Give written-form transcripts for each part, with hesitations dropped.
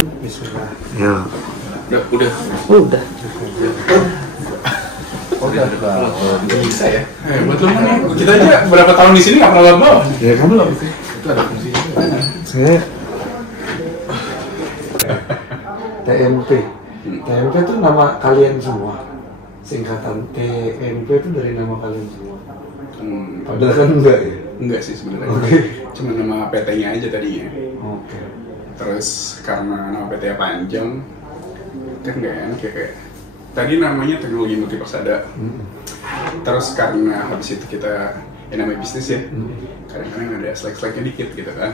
Bismillah. Ya. Udah. Udah. Bisa ya. Buat lo nih. Kita aja berapa tahun di sini nggak pernah bawa. Ya kan lo. Itu ada fungsinya. Saya TMP. TMP itu nama kalian semua. Singkatan TMP itu dari nama kalian semua. Padahal kan enggak ya? Enggak sih sebenarnya. Oke. Cuma nama PT-nya aja tadinya. Oke. Terus karena nama PT-nya panjang, kan nggak enak ya kayak. Tadi namanya Teknologi Multi Persada. Terus karena habis itu kita namanya bisnis ya, kadang-kadang ada slack-slacknya dikit gitu kan.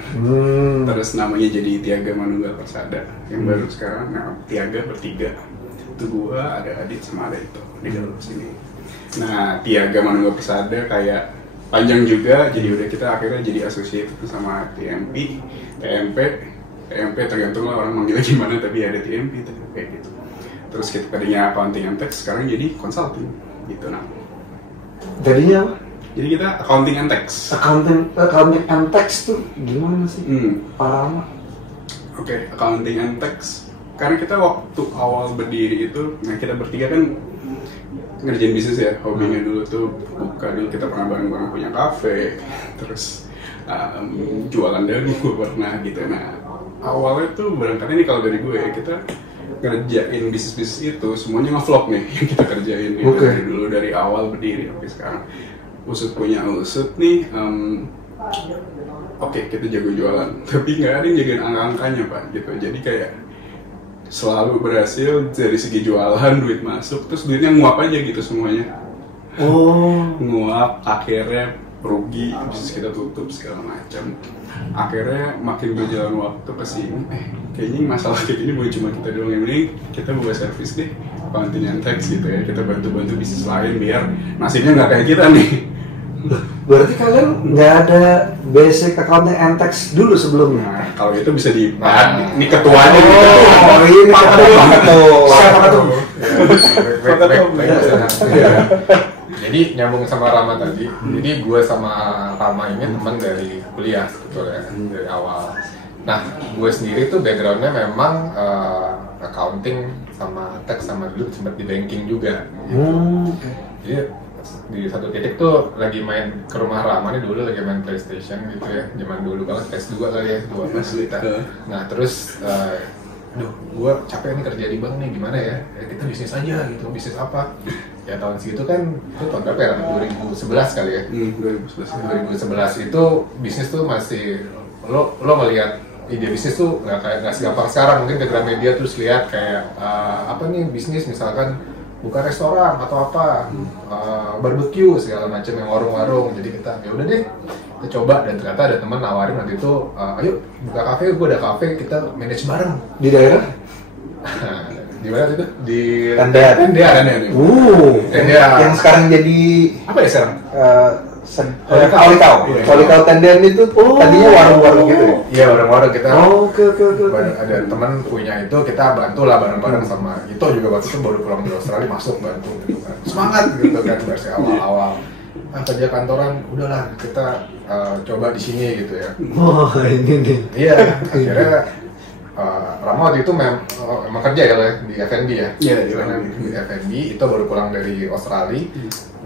Terus namanya jadi Tiaga Manunggal Persada. Yang baru sekarang Tiaga bertiga. Itu gua, ada Adit sama ada itu di dalam sini. Nah, Tiaga Manunggal Persada kayak panjang juga, jadi udah kita akhirnya jadi associate sama TMP, TMP tergantung lah orang manggilnya gimana, tapi ada TMP kayak gitu. Terus kita tadinya accounting and tax, sekarang jadi consulting gitu. Nah, Jadinya apa? jadi kita accounting and tax. Accounting and tax tuh gimana sih? Parah. Oke, accounting and tax. Karena kita waktu awal berdiri itu, nah kita bertiga kan ngerjain bisnis ya, hobinya dulu tuh buka dulu, kita pernah bareng-bareng punya kafe, terus jualan dagu pernah gitu. Nah awalnya tuh berangkatnya nih kalau dari gue, kita ngerjain bisnis-bisnis itu semuanya nge-vlog nih yang kita kerjain gitu. Dari dulu dari awal berdiri sampai sekarang. Usut punya usut nih, oke, kita jago jualan, tapi nggak ada yang jagain angka-angkanya Pak gitu. Jadi kayak selalu berhasil dari segi jualan, duit masuk, terus duitnya nguap aja gitu semuanya. Nguap, akhirnya rugi, bisnis kita tutup segala macam. Akhirnya makin berjalan waktu kesini, kayaknya masalah kayak gini bukan cuma kita doang, yang penting kita buka servis deh, accounting and tax gitu ya, kita bantu-bantu bisnis lain biar nasibnya nggak kayak kita nih. Berarti kalian nggak ada basic accounting and tax dulu sebelumnya? Nah, kalau itu bisa dibahas. Ini ketuanya nih. Ini Siapa ketua? Jadi nyambung sama Rama tadi, jadi gue sama Rama ini teman dari kuliah sebetulnya dari awal. Nah, gue sendiri tuh backgroundnya memang accounting sama tax sama dulu sempat di banking juga. Gitu. Jadi di satu titik tuh lagi main ke rumah Rama nih, dulu lagi main PlayStation gitu ya, zaman dulu banget, PS2 kali ya, 2 kita. Nah terus, gue capek nih kerja di bank nih, gimana ya, kita bisnis aja gitu, bisnis apa? Ya tahun segitu kan, itu tahun berapa ya, 2011 kali ya? 2011 itu bisnis tuh masih, lo ngelihat ide bisnis tuh nggak segampang sekarang. Mungkin ke Gramedia terus lihat kayak apa nih bisnis, misalkan buka restoran atau apa, barbecue segala macam, yang warung-warung. Jadi kita ya udah deh, kita coba, dan ternyata ada teman nawarin waktu itu, ayo buka kafe, gue ada kafe, kita manage bareng. Di daerah? Di mana itu? Di Tendean. Yang sekarang jadi apa ya sekarang? Polikau Tendean itu tadinya warung-warung gitu ya? Iya, warung-warung kita. Oke. Ada teman punya itu, kita bantu lah bareng-bareng sama Ito juga. Waktu itu baru pulang dari Australia, masuk bantu gitu kan. Semangat gitu kan dari awal-awal. Kerja kantoran, udahlah kita coba di sini gitu ya. Ini nih. Iya, akhirnya Rama waktu itu memang kerja ya di F&B ya. Iya, di F&B. Itu baru pulang dari Australia.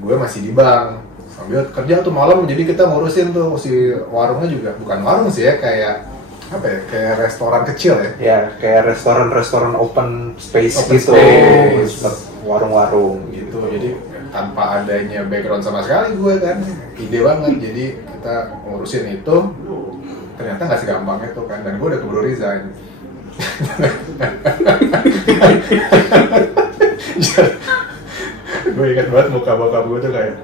Gue masih di bank. Sambil kerja tuh malam, jadi kita ngurusin tuh si warungnya juga, bukan warung sih ya, kayak apa ya, kayak restoran kecil ya. Ya, kayak restoran open space gitu. Warung-warung gitu. Jadi tanpa adanya background sama sekali gue kan, ide banget. Jadi kita ngurusin itu, ternyata nggak segampang itu kan, dan gue udah keburu resign. Gue ingat banget muka bokap gue tuh kayak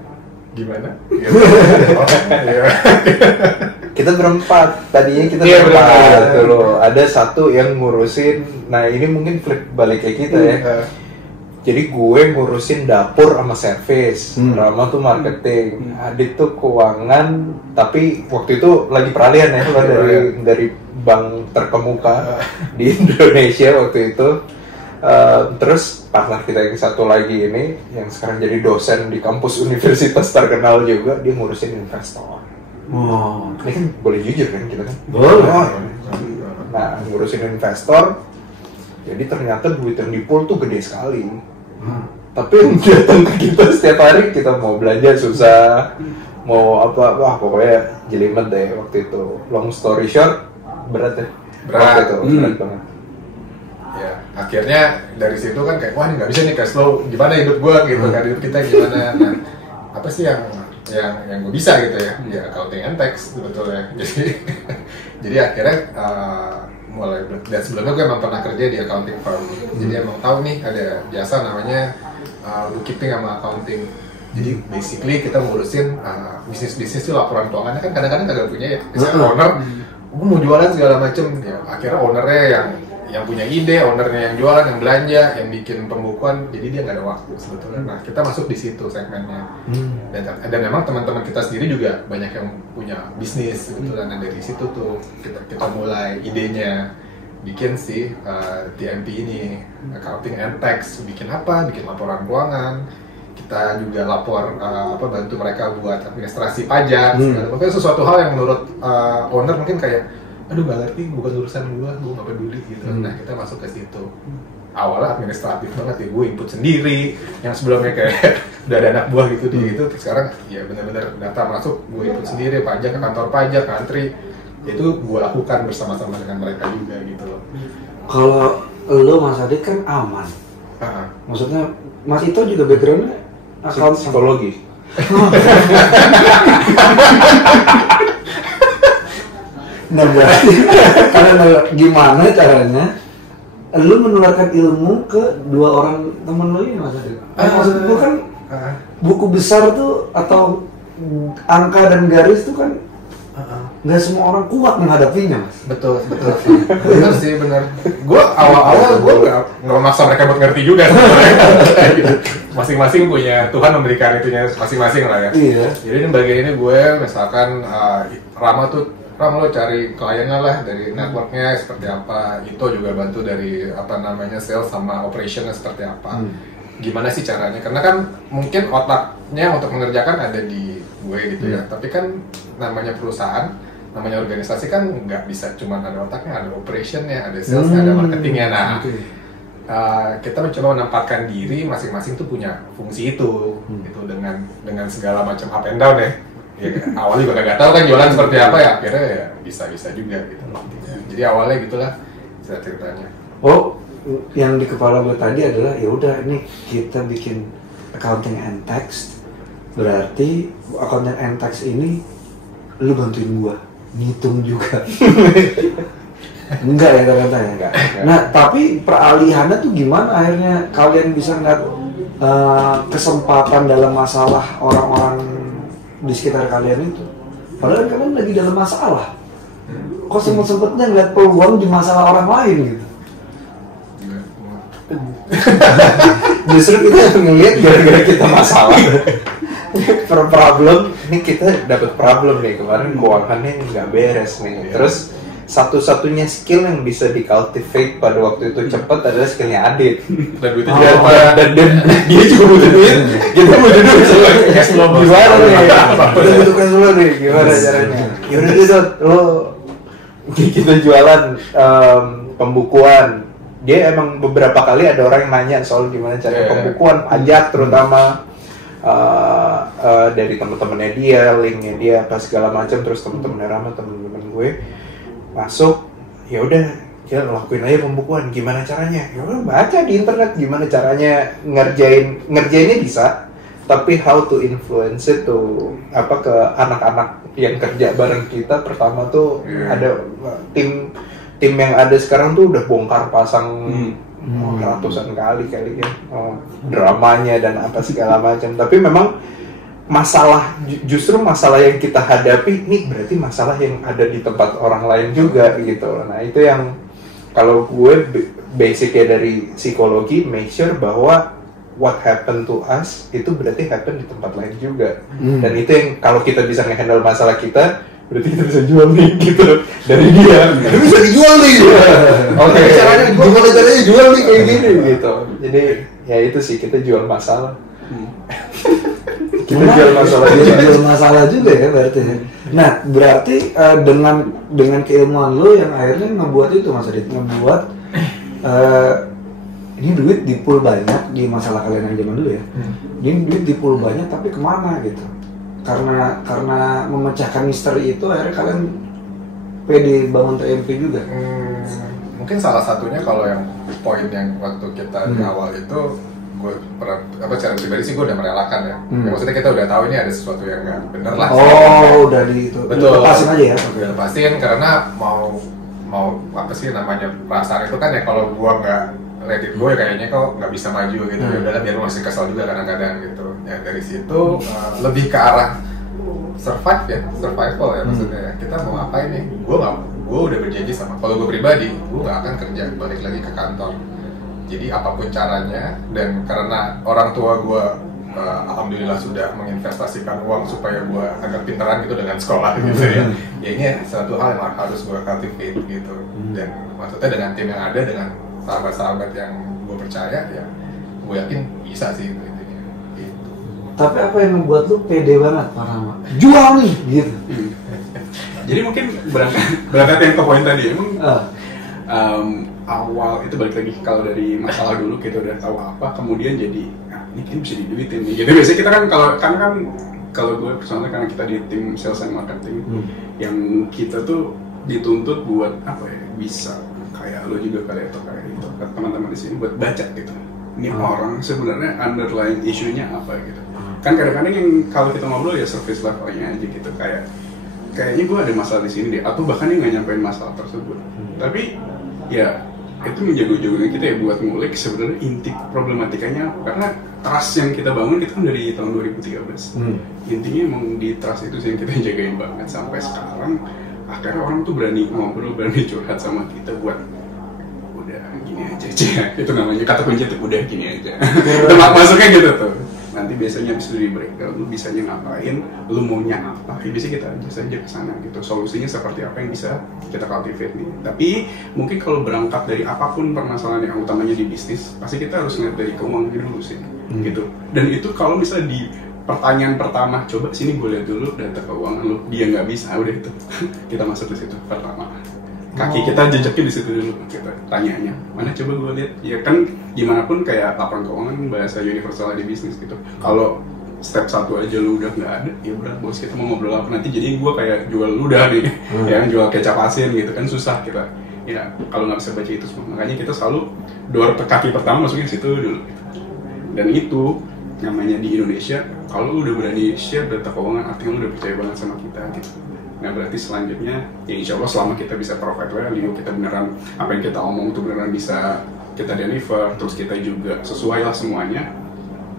gimana? Kita berempat, tadinya kita berempat dulu. Ada satu yang ngurusin, nah ini mungkin flip balik kayak kita ya. Jadi gue ngurusin dapur sama servis, Rama tuh marketing, Adit tuh keuangan, tapi waktu itu lagi peralihan ya, dari bank terkemuka di Indonesia waktu itu. Terus partner kita yang satu lagi ini, yang sekarang jadi dosen di kampus universitas terkenal juga, dia ngurusin investor. Ini kan boleh jujur kan kita kan? Boleh. Nah, ngurusin investor, Jadi ternyata duit yang di pool tuh gede sekali. Tapi yang datang ke kita setiap hari, kita mau belanja susah, mau apa, wah pokoknya jelimet deh waktu itu. Long story short, berat ya. Berat. Berat banget. Ya, akhirnya dari situ kan kayak, wah ini nggak bisa nih cash flow, gimana hidup gue gitu kan, hidup kita gimana. Nah, apa sih yang gue bisa gitu ya? Ya accounting and tax sebetulnya. Jadi akhirnya mulai, dan sebelumnya gue emang pernah kerja di accounting firm. Jadi emang tahu nih ada jasa namanya bookkeeping sama accounting. Jadi basically kita ngurusin bisnis itu, laporan keuangannya kan kadang-kadang nggak punya ya. Misalnya owner, gue mau jualan segala macem, ya akhirnya ownernya yang punya ide, ownernya yang jualan, yang belanja, yang bikin pembukuan, jadi dia nggak ada waktu sebetulnya. Nah kita masuk di situ segmennya. Dan memang teman-teman kita sendiri juga banyak yang punya bisnis sebetulnya. Nah dari situ tuh kita mulai idenya bikin si TMP ini, accounting and tax. Bikin apa? Bikin laporan keuangan. Kita juga lapor bantu mereka buat administrasi pajak. Mungkin sesuatu hal yang menurut owner mungkin kayak, aduh nggak ngerti, bukan urusan gue nggak peduli gitu. Nah kita masuk ke situ. Awalnya administratif banget ya, gue input sendiri. Yang sebelumnya kayak udah ada anak buah gitu di itu, sekarang ya benar-benar data masuk, gue input sendiri, pajak ke kantor pajak, ngantri. Itu gue lakukan bersama-sama dengan mereka juga gitu loh. Kalau lo Mas Adit kan aman. Maksudnya Mas Ito juga backgroundnya psikologi. Nah berarti karena gimana caranya lu menularkan ilmu ke dua orang temen lu ini Mas Adit? Maksud gue kan buku besar tuh atau angka dan garis tuh kan nggak semua orang kuat menghadapinya, Mas. Betul. Benar sih, benar. Gue awal-awal gue nggak maksa mereka buat ngerti juga. Masing-masing punya, Tuhan memberikan itunya masing-masing lah ya. Iya. Jadi ini bagian ini gue misalkan Rama lo cari kliennya lah dari networknya seperti apa. Ito juga bantu dari sales sama operationnya seperti apa. Gimana sih caranya? Karena kan mungkin otaknya untuk mengerjakan ada di gue gitu ya. Tapi kan namanya perusahaan, namanya organisasi kan nggak bisa cuma ada otaknya, ada operationnya, ada salesnya, ada marketingnya. Nah, kita mencoba menempatkan diri masing-masing tuh punya fungsi itu, gitu dengan segala macam up and down ya. Awalnya juga nggak tahu kan jualan seperti apa ya, akhirnya ya bisa juga gitu. Jadi awalnya gitulah ceritanya. Oh, yang di kepala gue tadi adalah ya udah ini kita bikin accounting and tax, berarti accounting and tax ini lu bantuin gua ngitung juga. Enggak ya ternyata ya. Enggak. Nah tapi peralihannya tuh gimana akhirnya kalian bisa ngeliat kesempatan dalam masalah orang-orang di sekitar kalian itu? Padahal kalian lagi dalam masalah. Kok sempet-sempetnya ngeliat peluang di masalah orang lain gitu? Justru kita ngeliat gara-gara kita masalah. Problem, ini kita dapat problem nih, kemarin keuangannya nggak beres nih. Terus satu-satunya skill yang bisa di-cultivate pada waktu itu cepat adalah skillnya Adit. Dan duitnya dan dia juga butuh duit. Kita butuh duit. Gimana nih? Kita butuh cash flow nih. Gimana caranya? Yaudah deh, kita jualan pembukuan. Dia emang beberapa kali ada orang yang nanya soal gimana cara pembukuan pajak terutama. Dari teman-temannya dia, linknya dia, apa segala macam, terus teman-temannya Rama, teman-teman gue masuk, ya udah, ya lakuin aja pembukuan, gimana caranya? Ya udah baca di internet gimana caranya ngerjainnya bisa, tapi how to influence it to ke anak-anak yang kerja bareng kita. Pertama tuh ada tim yang ada sekarang tuh udah bongkar pasang ratusan kali ya, dramanya dan apa segala macam. Tapi memang justru masalah yang kita hadapi ini berarti masalah yang ada di tempat orang lain juga gitu. Nah itu yang kalau gue basicnya dari psikologi, make sure bahwa what happened to us itu berarti happen di tempat lain juga. Dan itu yang kalau kita bisa nge-handle masalah kita, berarti kita bisa jual nih gitu dari dia. Kita bisa dijual nih. Oke. Gimana caranya jual nih kayak gini gitu. Jadi ya itu sih, kita jual masalah. Kita jual masalah juga ya berarti. Nah berarti dengan keilmuan lo yang akhirnya ngebuat itu Mas Adit, ngebuat ini duit di pool banyak di masalah kalian yang zaman dulu ya. Ini duit di pool banyak tapi kemana gitu? Karena memecahkan misteri itu akhirnya kalian pede bangun TMP juga. Mungkin salah satunya kalau yang poin yang waktu kita di awal itu gue secara pribadi sih gue udah merelakan ya. Ya maksudnya kita udah tahu ini ada sesuatu yang nggak bener lah. Oh, udah di itu. Betul. Lepasin aja ya. Udah lepasin karena mau apa sih namanya perasaan itu kan ya kalau gue nggak let it go ya kayaknya kok nggak bisa maju gitu. Ya udahlah biar masih kesal juga kadang-kadang gitu. Ya dari situ lebih ke arah survival ya maksudnya. Kita mau apa ini? Gue udah berjanji sama, kalau gue pribadi, gue nggak akan kerja balik lagi ke kantor. Jadi apapun caranya, dan karena orang tua gue alhamdulillah sudah menginvestasikan uang supaya gue agak pinteran gitu dengan sekolah gitu ya. Ya ini satu hal yang harus gue cultivate gitu. Dan maksudnya dengan tim yang ada, dengan sahabat-sahabat yang gue percaya, ya gue yakin bisa sih itu intinya. Gitu. Tapi apa yang membuat lu pede banget, Pak Rama? Jual nih, gitu. Jadi mungkin berangkat yang ke poin tadi emang awal itu balik lagi kalau dari masalah dulu kita udah tahu apa, kemudian jadi ini kan bisa diduitin nih. Gitu biasanya kita kan kalau gue personalnya karena kita di tim sales and marketing yang kita tuh dituntut buat apa ya, bisa kayak lo juga kayak atau kayak itu teman-teman di sini buat baca gitu. Ini orang sebenarnya underlying isunya apa gitu. Kan kadang-kadang yang kalau kita ngobrol ya surface levelnya aja gitu, kayaknya gue ada masalah di sini deh, atau bahkan yang nggak nyampein masalah tersebut. Tapi ya itu menjago-jagonya kita ya buat ngulik sebenarnya inti problematikanya, karena trust yang kita bangun itu kan dari tahun 2013. Intinya emang di trust itu sih yang kita jagain banget sampai sekarang. Akhirnya orang tuh berani ngobrol, berani curhat sama kita buat udah gini aja. Itu namanya kata kunci itu udah gini aja. Itu masuknya gitu tuh. Nanti biasanya habis itu di breakdown, lu bisanya ngapain, lu maunya apa, ya biasanya kita aja saja ke sana gitu. Solusinya seperti apa yang bisa kita cultivate nih. Tapi mungkin kalau berangkat dari apapun permasalahan yang utamanya di bisnis, pasti kita harus ngeliat dari keuangan dulu sih, gitu. Dan itu kalau misalnya di pertanyaan pertama, coba sini gue lihat dulu data keuangan lu, dia nggak bisa, udah itu kita masuk di situ pertama. Kaki kita jejaknya di situ dulu, kita tanyanya mana coba gue lihat, ya kan gimana pun kayak laporan keuangan bahasa universal di bisnis gitu. Kalau step 1 aja lu udah nggak ada, ya udah bos kita mau ngobrol apa nanti, jadi gue kayak jual ludah nih, ya jual kecap asin gitu kan susah kita. Ya kalau nggak bisa baca itu semua, makanya kita selalu door kaki pertama masukin situ dulu. Dan itu namanya di Indonesia, kalau lu udah berani share data keuangan, artinya lu udah percaya banget sama kita gitu. Nah berarti selanjutnya ya insya Allah selama kita bisa provide value, kita beneran apa yang kita omong itu beneran bisa kita deliver, terus kita juga sesuai lah semuanya,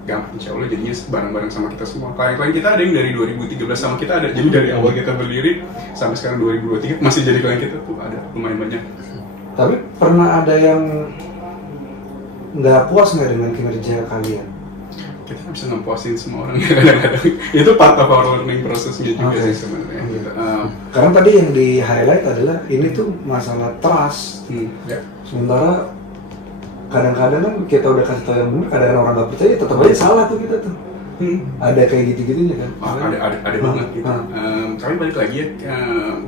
gampang insya Allah jadinya bareng-bareng sama kita semua. Klien-klien kita ada yang dari 2013 sama kita ada, jadi dari awal kita berdiri sampai sekarang 2023 masih jadi klien kita tuh ada lumayan banyak. Tapi pernah ada yang nggak puas nggak dengan kinerja kalian? Kita nggak bisa ngepuasin semua orang kadang-kadang. Itu part of our learning prosesnya juga sih sebenarnya. Gitu. Karena tadi yang di highlight adalah ini tuh masalah trust. Sementara kadang-kadang kan kita udah kasih tau yang benar, kadang-kadang orang nggak percaya, tetap aja salah tuh kita tuh. Ada kayak gitu-gitunya kan? Ada banget gitu. Tapi balik lagi ya,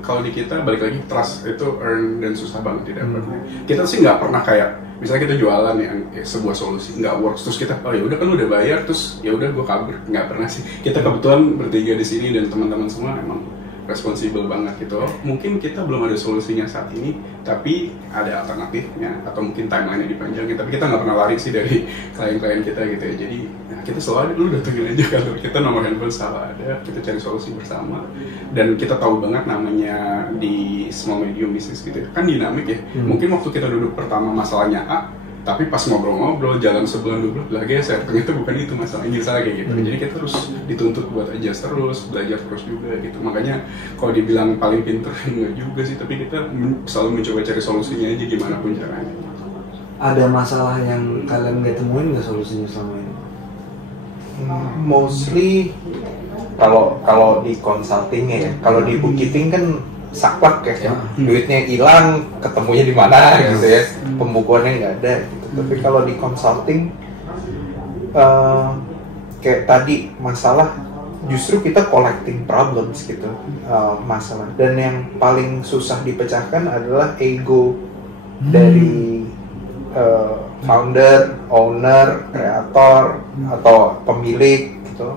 kalau di kita balik lagi trust itu earn dan susah banget didapatnya. Kita sih nggak pernah kayak misalnya kita jualan ya sebuah solusi nggak works terus kita oh ya udah kan lu udah bayar terus ya udah gue kabur, nggak pernah sih. Kita kebetulan bertiga di sini dan teman-teman semua emang responsibel banget gitu. Mungkin kita belum ada solusinya saat ini, tapi ada alternatifnya atau mungkin timeline-nya dipanjangin. Tapi kita nggak pernah lari sih dari klien-klien kita gitu ya. Jadi kita selalu ada, lu datengin aja kalau kita nomor handphone selalu ada, kita cari solusi bersama. Dan kita tahu banget namanya di small medium business gitu kan dinamik ya. Mungkin waktu kita duduk pertama masalahnya A, tapi pas ngobrol-ngobrol jalan sebulan 2 bulan lagi saya ternyata bukan itu masalahnya misalnya kayak gitu. Jadi kita harus dituntut buat adjust terus, belajar terus juga gitu. Makanya kalau dibilang paling pinter enggak juga sih, tapi kita selalu mencoba cari solusinya aja gimana pun caranya. Ada masalah yang kalian nggak temuin nggak solusinya selama ini? Mostly kalau di consulting ya, kalau di bookkeeping kan saklek ya, duitnya hilang, ketemunya di mana gitu ya, pembukuannya nggak ada gitu. Tapi kalau di consulting kayak tadi masalah, justru kita collecting problems gitu, masalah. Dan yang paling susah dipecahkan adalah ego dari founder, owner, kreator atau pemilik gitu.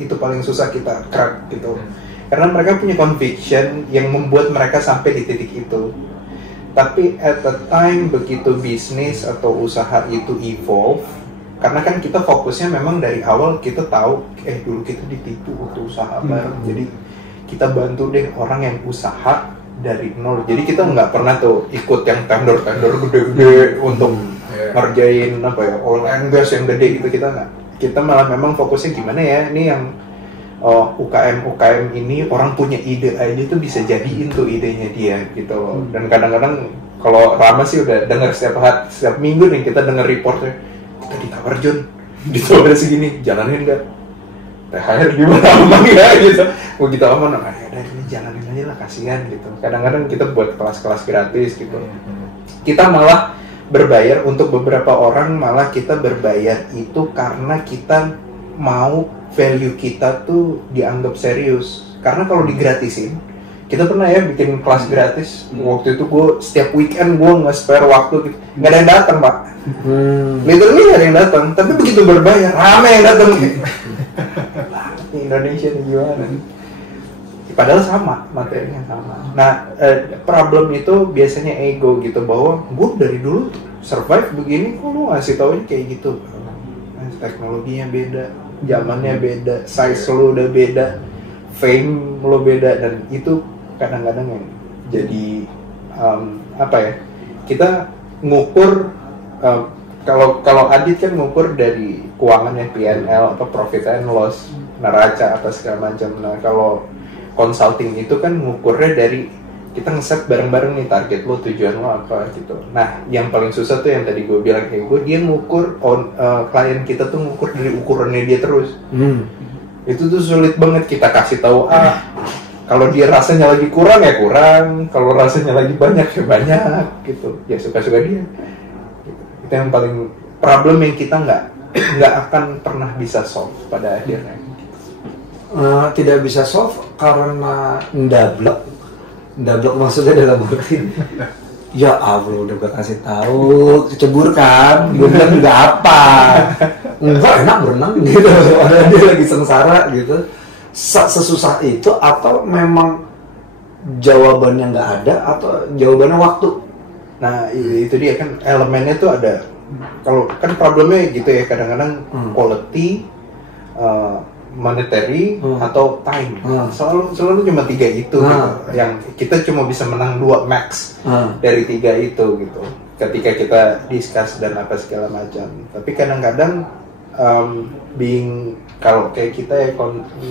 Itu paling susah kita crack gitu. Karena mereka punya conviction yang membuat mereka sampai di titik itu. Tapi at the time begitu bisnis atau usaha itu evolve, karena kan kita fokusnya memang dari awal kita tahu dulu kita ditipu untuk usaha bareng. Jadi kita bantu deh orang yang usaha dari nol. Jadi kita nggak pernah tuh ikut yang tender gede-gede untuk ngerjain oil and gas yang gede gitu, kita nggak. Kita malah memang fokusnya gimana ya, ini yang UKM ini orang punya ide aja tuh bisa jadiin tuh idenya dia gitu loh. Dan kadang-kadang kalau Rama sih udah denger setiap minggu nih kita denger reportnya, kita ditawar John, ditawar segini, jalanin nggak? THR gimana, aman nggak gitu? Mau kita aman, ini jalanin aja lah, kasihan gitu. Kadang-kadang kita buat kelas-kelas gratis gitu. Kita malah berbayar untuk beberapa orang, malah kita berbayar itu karena kita mau value kita tuh dianggap serius. Karena kalau digratisin, kita pernah ya bikin kelas gratis. Waktu itu gue setiap weekend gue nge-spare waktu gitu. Nggak ada yang datang pak. Literally nggak ada yang datang. Tapi begitu berbayar, rame yang datang. Indonesia nih gimana? Padahal sama, materinya sama. Nah, problem itu biasanya ego gitu, bahwa gue dari dulu survive begini, kok lu ngasih taunya kayak gitu. Teknologinya beda, zamannya beda, size lo udah beda, fame lo beda, dan itu kadang-kadang yang jadi kita ngukur, kalau Adit kan ngukur dari keuangannya P&L atau profit and loss, neraca atau segala macam. Nah kalau consulting itu kan ngukurnya dari kita ngeset bareng-bareng nih target lo, tujuan lo apa gitu. Nah yang paling susah tuh yang tadi gue bilang kayak gue, dia ngukur klien kita tuh ngukur dari ukurannya dia terus. Itu tuh sulit banget. Kita kasih tahu kalau dia rasanya lagi kurang ya kurang, kalau rasanya lagi banyak ya banyak gitu. Ya suka-suka dia. Itu yang paling problem yang kita nggak akan pernah bisa solve pada akhirnya. Tidak bisa solve karena ndablek maksudnya dalam arti ya Allah udah gue kasih tahu, kecebur kan, gue bilang juga apa, enggak enak berenang gitu, ada dia lagi sengsara gitu, sesusah itu, atau memang jawabannya nggak ada, atau jawabannya waktu. Nah itu dia kan elemennya tuh ada. Kalau kan problemnya gitu ya, kadang-kadang quality, monetary atau time, selalu cuma 3 itu gitu. Yang kita cuma bisa menang 2 max dari 3 itu gitu ketika kita discuss dan apa segala macam. Tapi kadang-kadang kalau kayak kita ya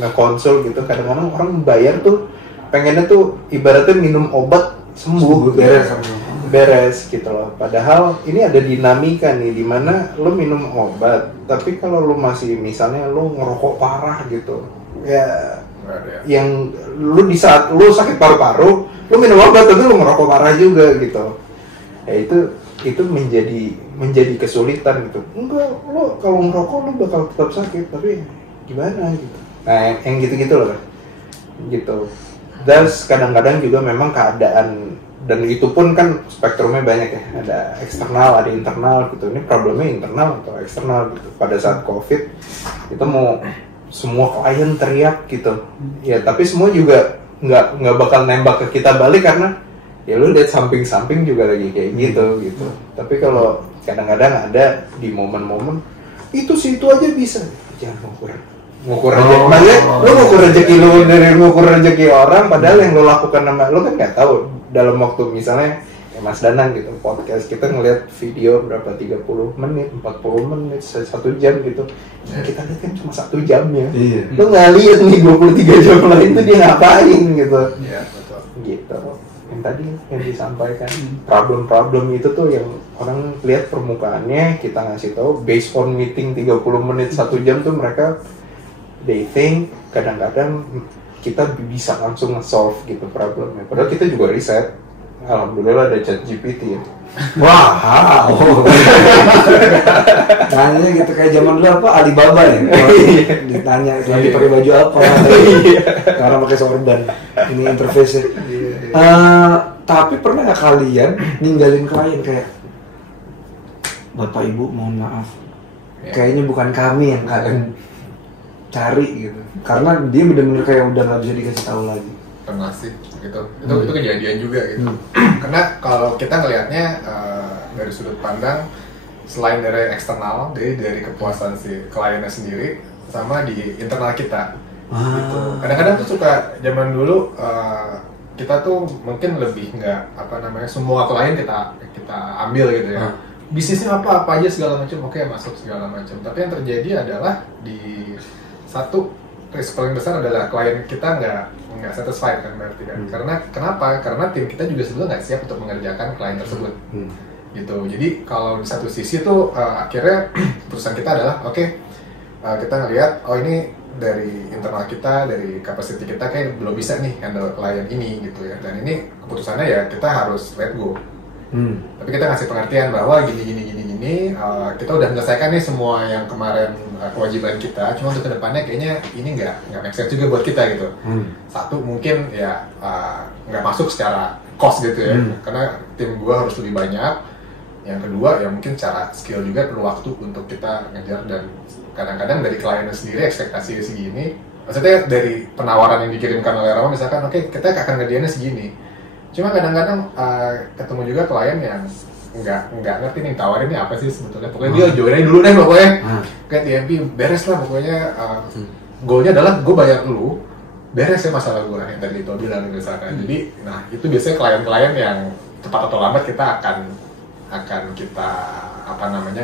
nge-konsul gitu, kadang-kadang orang bayar tuh pengennya tuh ibaratnya minum obat sembuh beres gitu loh. Padahal ini ada dinamika nih, dimana lo minum obat, tapi kalau lo masih misalnya lo ngerokok parah gitu ya, yang lo di saat lo sakit paru-paru lo minum obat tapi lo ngerokok parah juga gitu ya, itu menjadi kesulitan gitu. Enggak, lo kalau ngerokok lo bakal tetap sakit, tapi gimana gitu. Nah yang gitu-gitu loh gitu. Terus kadang-kadang juga memang keadaan, dan itu pun kan spektrumnya banyak ya, ada eksternal, ada internal gitu. Ini problemnya internal atau eksternal gitu. Pada saat COVID itu mau semua klien teriak gitu ya, tapi semua juga nggak bakal nembak ke kita balik, karena ya lu lihat samping-samping juga lagi kayak gitu. Tapi kalau kadang-kadang ada di momen-momen itu aja bisa, jangan ngukur aja, maksudnya lu ngukur rezeki lu dari ngukur rezeki orang, padahal yang lu lakukan sama lu kan nggak tahu dalam waktu misalnya ya Mas Danang gitu podcast, kita ngeliat video berapa 30 menit, 40 menit, 1 jam gitu, yang kita lihat kan cuma 1 jamnya, lu nggak lihat nih 23 jam lain tuh dia ngapain gitu. Iya betul. Gitu yang tadi yang disampaikan, problem itu tuh yang orang lihat permukaannya, kita ngasih tahu based on meeting 30 menit 1 jam tuh mereka they think kadang-kadang kita bisa langsung nge-solve gitu problemnya. Padahal kita juga riset. Alhamdulillah ada ChatGPT ya. Wow. Nanya gitu kayak zaman dulu apa, Alibaba ya. Ditanya lagi pakai baju apa. Sekarang pakai sorban. Ini interface-nya. Tapi pernah nggak kalian ninggalin klien kayak Bapak Ibu mohon maaf, kayaknya bukan kami yang kalian cari gitu, karena dia benar-benar kayak udah nggak bisa dikasih tahu lagi. Masih gitu, itu kejadian juga gitu. Karena kalau kita ngelihatnya dari sudut pandang selain dari eksternal, dari kepuasan si kliennya sendiri, sama di internal kita. Gitu. Kadang-kadang tuh suka zaman dulu kita tuh mungkin lebih nggak semua klien kita ambil gitu ya. Bisnisnya apa aja segala macam, oke masuk segala macam. Tapi yang terjadi adalah di satu risk paling besar adalah klien kita nggak satisfied kan berarti kan. Karena kenapa? Karena tim kita juga sebetulnya nggak siap untuk mengerjakan klien tersebut. Gitu. Jadi kalau di satu sisi tuh akhirnya perusahaan kita adalah kita ngelihat ini dari internal kita, dari capacity kita kayak belum bisa nih handle klien ini gitu ya. Dan ini keputusannya ya kita harus let go. Tapi kita ngasih pengertian bahwa gini, kita udah menyelesaikan nih semua yang kemarin kewajiban kita. Cuma untuk kedepannya kayaknya ini nggak make sense juga buat kita gitu. Satu mungkin ya nggak masuk secara cost gitu ya, karena tim gua harus lebih banyak. Yang kedua ya mungkin secara skill juga perlu waktu untuk kita ngejar, dan kadang-kadang dari kliennya sendiri ekspektasi segini. Maksudnya dari penawaran yang dikirimkan oleh Rama misalkan kita akan ngerjainnya segini. Cuma kadang-kadang ketemu juga klien yang nggak ngerti nih tawarin ini apa sih sebetulnya. Pokoknya dia join dulu deh pokoknya. Kayak TMP beres lah pokoknya. Goalnya adalah gue bayar lu, beres ya masalah gue yang tadi itu bilang misalkan. Jadi, nah itu biasanya klien-klien yang cepat atau lambat kita akan kita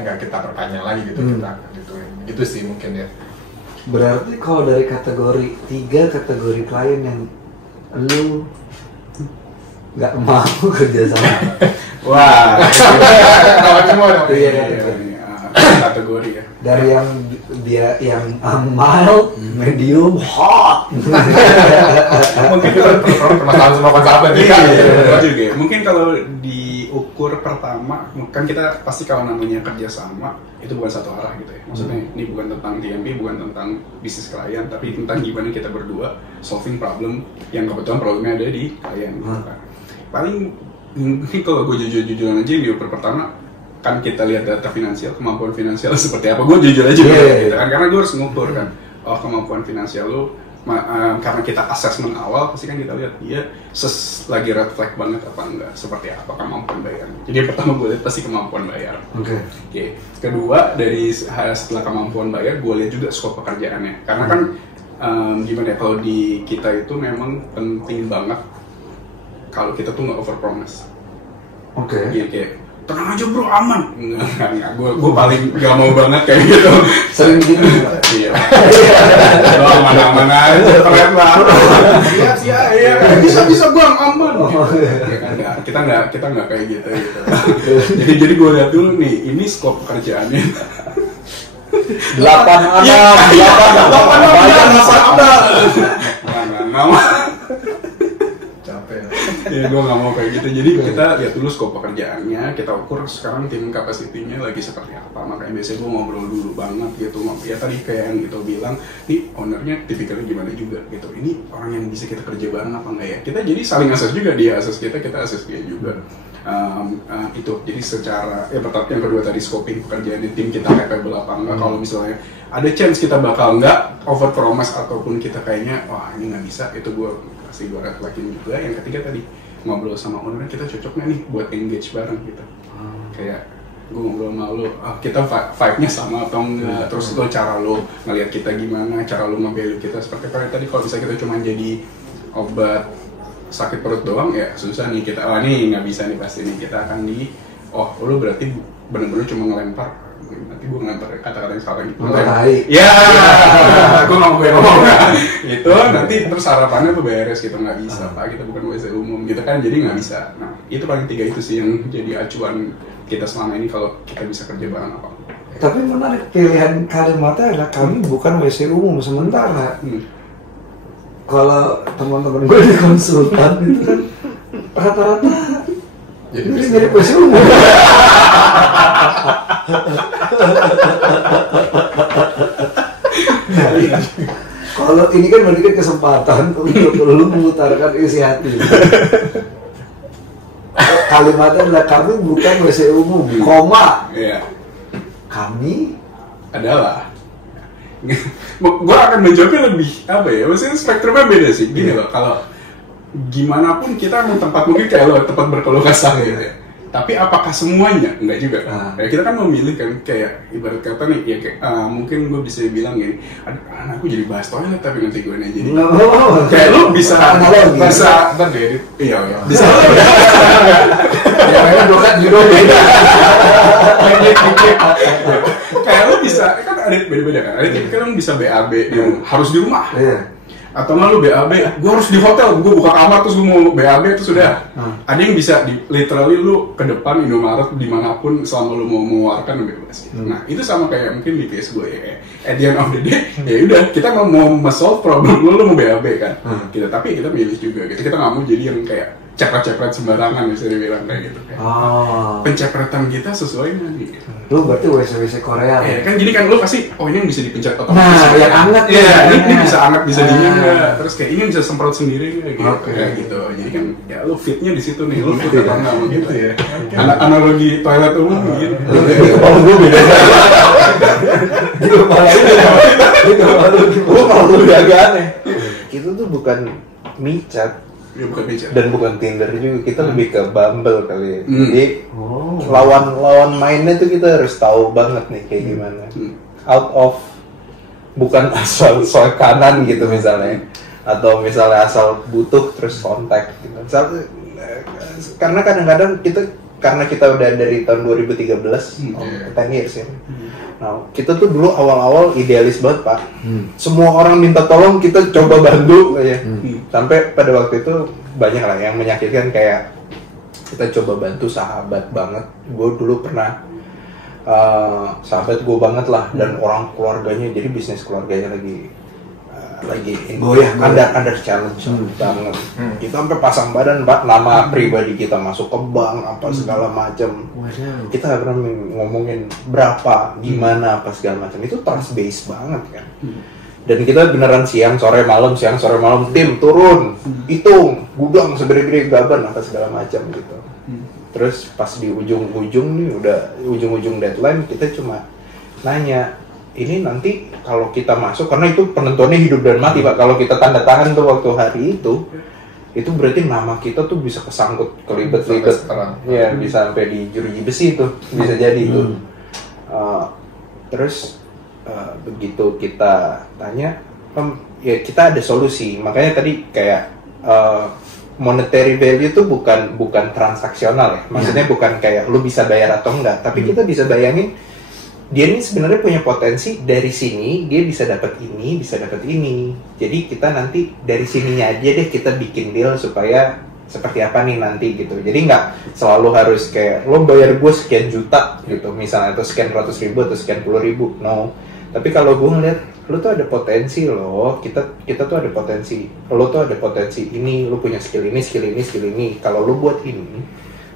nggak kita perpanjang lagi gitu, kita gituin. Gitu sih mungkin ya. Berarti kalau dari kategori 3 kategori klien yang lu nggak mau kerja sama. Wah, Kawan semua dong. kategori ya. Dari yang dia yang mild, medium, hot. Mungkin kalau permasalahan semua konsultan juga. Mungkin kalau diukur pertama, kan kita pasti kalau namanya kerjasama itu bukan satu arah gitu ya. Maksudnya ini bukan tentang TMP, bukan tentang bisnis klien, tapi tentang gimana kita berdua solving problem yang kebetulan problemnya ada di klien. Paling mungkin kalau gue jujur-jujuran aja di ukur pertama kan kita lihat data finansial, kemampuan finansial seperti apa. Gue jujur aja gitu kan, karena gue harus ngukur kan, kemampuan finansial lu karena kita assessment awal pasti kan kita lihat dia lagi red flag banget apa enggak, seperti apa kemampuan bayar. Jadi yang pertama gue lihat pasti kemampuan bayar. Oke. Kedua dari setelah kemampuan bayar gue lihat juga skop pekerjaannya, karena kan gimana ya, kalau di kita itu memang penting banget kalau kita tuh nggak over promise. Iya, kayak tenang aja bro, aman. Enggak. Gue paling gak mau banget kayak gitu. Sering gitu. Iya. Lo aman-aman aja, keren lah. Iya. Bisa bang, aman. Ya kan kita nggak kayak gitu. Jadi gue lihat dulu nih, ini skop pekerjaannya. 8 anak. Ya gue nggak mau kayak gitu. Jadi kita lihat dulu skop pekerjaannya, kita ukur sekarang tim kapasitinya lagi seperti apa. Makanya biasanya gue ngobrol dulu banget gitu. Ya tadi kayak yang gitu bilang, nih ownernya tipikalnya gimana juga gitu. Ini orang yang bisa kita kerja bareng apa enggak ya? Kita jadi saling assess juga, dia assess kita assess dia juga. Itu jadi secara yang kedua tadi scoping pekerjaan tim kita capable apa enggak. Kalau misalnya ada chance kita bakal enggak over promise ataupun kita kayaknya wah ini nggak bisa, itu gue kasih gue red flagin juga. Yang ketiga tadi ngobrol sama owner, kita cocok nggak nih buat engage bareng gitu. Kayak gue ngobrol sama lo, kita vibe-nya sama atau enggak, terus lo cara lo ngelihat kita gimana, cara lo nge-value kita seperti apa. Tadi kalau bisa kita cuma jadi obat sakit perut doang ya susah nih kita, nih nggak bisa nih pasti nih, kita akan lo berarti bener-bener cuma ngelempar, nanti gue ngelempar kata-kata yang salah gitu. Ya, gue nggak mau ngomong itu nanti terus harapannya tuh beres gitu, nggak bisa pak, kita bukan WC umum gitu kan, jadi nggak bisa. Nah itu paling 3 itu sih yang jadi acuan kita selama ini kalau kita bisa kerja bareng apa. Tapi menarik, pilihan kalimatnya adalah kami bukan WC umum. Sementara kalau teman-teman gue di konsultan itu kan rata-rata jadi WC umum. Kalau ini kan berarti kesempatan untuk lu mengutarakan isi hati. Kalimatnya adalah kami bukan WC umum, koma. Kami adalah gue akan menjawabnya lebih apa ya, maksudnya spektrumnya beda sih. Gini loh, kalau gimana pun kita emang tempat mungkin kayak lo tempat berkeluh kesah gitu ya. Tapi apakah semuanya? Enggak juga. Ya, kita kan memilih kan, kayak ibarat kata nih, ya kayak mungkin gue bisa bilang gini, anakku jadi bahas toilet tapi nanti gue nih jadi. Kayak lu bisa diedit. Iya. Bisa. ya memang bukan juga beda. Kayak lu bisa, kan ada beda-beda kan. Ada tipikal yang bisa BAB yang harus di rumah. Atau nggak lu BAB, gue harus di hotel, gue buka kamar terus gue mau BAB itu sudah. Ada yang bisa literally lu ke depan Indomaret dimanapun selama lu mau mengeluarkan bebas. Nah itu sama kayak mungkin di case gue ya, kayak at the end of the day, ya udah kita mau solve problem lu mau BAB kan. Kita tapi kita milih juga gitu, kita nggak mau jadi yang kayak cepret-cepret sembarangan bisa dibilang kayak gitu. Pencepretan kita sesuai nanti. Gitu. Lu berarti WC Korea. Kan gini kan lu pasti ini yang bisa dipencet otomatis. Nah, yang hangat ya. Ini bisa hangat, bisa dingin enggak? Terus kayak ini bisa semprot sendiri gitu. Kayak gitu. Jadi kan ya lu fitnya di situ nih. Lu fit apa enggak gitu ya. Analogi toilet umum gitu. Kalau gue beda. Kalau lu agak aneh. Itu tuh bukan micat. Ya, bukan meja. Dan bukan Tinder juga, kita lebih ke Bumble kali ya. Jadi lawan mainnya tuh kita harus tahu banget nih kayak gimana. Out of, bukan asal swipe kanan gitu misalnya, atau misalnya asal butuh terus kontak gitu. Karena kadang-kadang karena kita udah dari tahun 2013, 10 years ya. Nah, kita tuh dulu awal-awal idealis banget Pak. Semua orang minta tolong kita coba bantu ya. Sampai pada waktu itu banyak lah yang menyakitkan, kayak kita coba bantu sahabat banget. Gue dulu pernah sahabat gue banget lah, dan orang keluarganya, jadi bisnis keluarganya lagi goyah, under challenge banget. Kita sampai pasang badan Pak, nama pribadi kita masuk ke bank apa segala macam. Kita nggak pernah ngomongin berapa, gimana apa segala macam. Itu trust based banget kan. Dan kita beneran siang sore malam tim turun, hitung gudang segede-gede gaban apa segala macam gitu. Terus pas di ujung-ujung nih, udah ujung-ujung deadline, kita cuma nanya, ini nanti kalau kita masuk, karena itu penentuannya hidup dan mati Pak. Kalau kita tanda tangan tuh waktu hari itu berarti nama kita tuh bisa kesangkut, kelibet-libet, ya bisa sampai di jeruji besi itu, bisa jadi itu. Terus begitu kita tanya, ya kita ada solusi. Makanya tadi kayak monetary value itu bukan transaksional ya, maksudnya bukan kayak lu bisa bayar atau enggak, tapi kita bisa bayangin dia ini sebenarnya punya potensi, dari sini dia bisa dapat ini, bisa dapat ini. Jadi kita nanti dari sininya aja deh kita bikin deal supaya seperti apa nih nanti gitu. Jadi nggak selalu harus kayak lo bayar gue sekian juta gitu misalnya, atau sekian ratus ribu atau sekian 10.000. No. Tapi kalau gue ngeliat lo tuh ada potensi lo, kita tuh ada potensi, lo tuh ada potensi ini, lo punya skill ini. Kalau lo buat ini,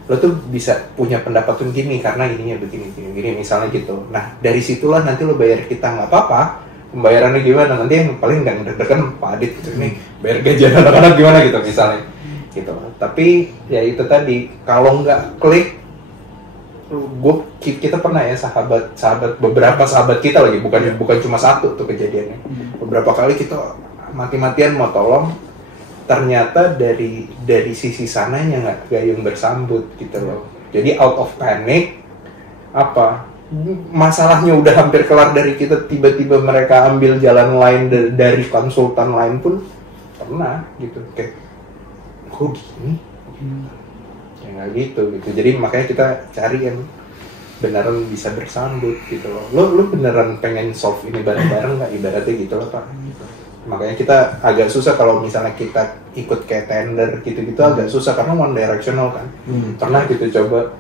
lo tuh bisa punya pendapatan gini karena ininya begini misalnya gitu. Nah dari situlah nanti lo bayar kita, nggak apa-apa pembayarannya gimana, nanti yang paling nggak deg-degan Pak Adit gitu nih, bayar gajian anak-anak gimana gitu misalnya gitu. Tapi ya itu tadi, kalau nggak klik, kita pernah ya sahabat beberapa sahabat kita lagi, bukan cuma satu tuh kejadiannya, beberapa kali kita mati-matian mau tolong, ternyata dari sisi sananya nggak gayung bersambut gitu loh. Jadi out of panic, masalahnya udah hampir kelar dari kita, tiba-tiba mereka ambil jalan lain dari konsultan lain pun pernah gitu, kayak kok gini ya nggak gitu. Jadi makanya kita cari yang beneran bisa bersambut gitu loh. Lo beneran pengen solve ini bareng-bareng nggak, ibaratnya gitu loh Pak. Makanya kita agak susah kalau misalnya kita ikut kayak tender gitu-gitu, agak susah karena one directional kan. Pernah gitu coba,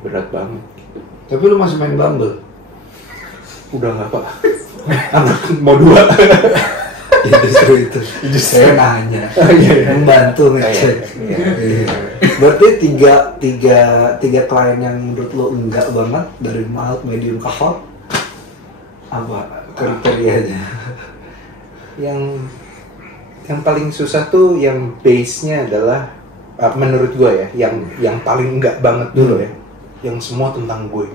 berat banget. Tapi lu masih main Bumble? Udah nggak Pak. Anak mau 2. Itu saya nanya, membantu ngecek. Berarti tiga klien yang menurut lo enggak banget, dari mild, medium ke hot, apa kriterianya? Yang paling susah tuh yang base-nya adalah menurut gue ya, yang paling enggak banget dulu ya, yang semua tentang gue.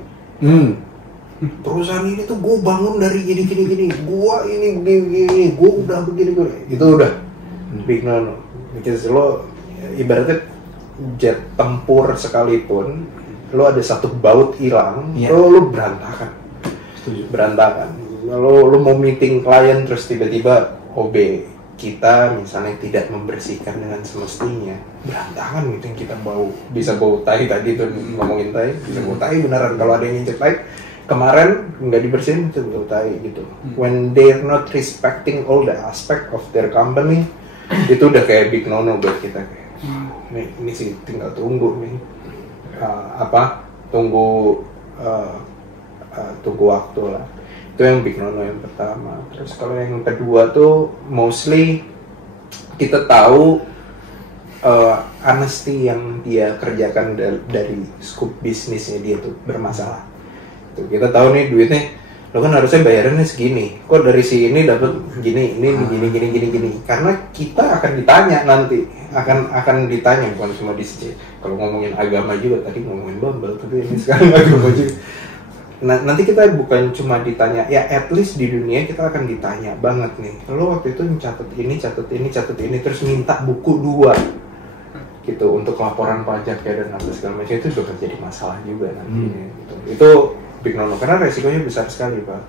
perusahaan ini tuh gue bangun dari gini, gue ini begini, gue udah begini, itu udah big no. Because lo ibaratnya jet tempur sekalipun, lo ada satu baut hilang, lo berantakan. Berantakan. Lo mau meeting klien terus tiba-tiba OB kita misalnya tidak membersihkan dengan semestinya, berantakan meeting kita, bisa bau tai tadi tuh ngomongin tai, bisa bau tai beneran kalau ada yang nginjek tai. Kemarin nggak dibersihin itu bau tai gitu. When they're not respecting all the aspect of their company, itu udah kayak big no-no buat kita kayak. Ini sih tinggal tunggu nih. Tunggu waktu lah. Itu yang big no-no yang pertama. Terus kalau yang kedua tuh mostly kita tahu honesty yang dia kerjakan dari scope bisnisnya dia tuh bermasalah. Tuh, kita tahu nih duitnya, lo kan harusnya bayarannya segini, kok dari sini dapat gini, gini. Karena kita akan ditanya nanti, akan ditanya bukan cuma di sini. Kalau ngomongin agama juga, tadi ngomongin Bumble, tapi ini sekarang agama juga. Nah, nanti kita bukan cuma ditanya, ya at least di dunia kita akan ditanya banget nih. Lo waktu itu catat ini, terus minta buku 2 gitu untuk laporan pajak ya dan apa segala macam, itu juga jadi masalah juga nantinya. Gitu. Itu big no-no karena resikonya besar sekali, Pak.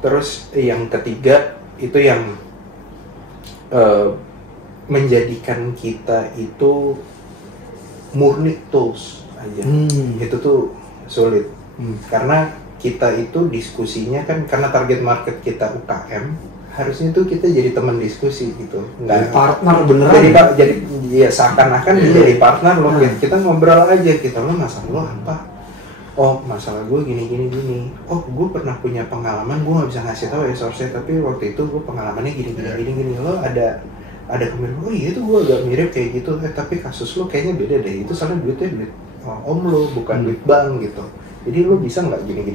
Terus yang ketiga itu yang menjadikan kita itu murni tools aja. Itu tuh sulit. Karena kita itu diskusinya kan, karena target market kita UKM, harusnya tuh kita jadi teman diskusi gitu, nggak partner beneran. Jadi ya seakan-akan dia jadi partner lo. Kita ngobrol aja, kita lo masalah lo apa? Oh masalah gue gini. Oh gue pernah punya pengalaman, gue nggak bisa ngasih tahu ya source-nya, tapi waktu itu gue pengalamannya gini. Lo ada komen, oh iya tuh gue agak mirip kayak gitu, tapi kasus lo kayaknya beda deh. Itu soalnya duitnya duit om lo, bukan duit bank gitu. Jadi lo bisa nggak gini.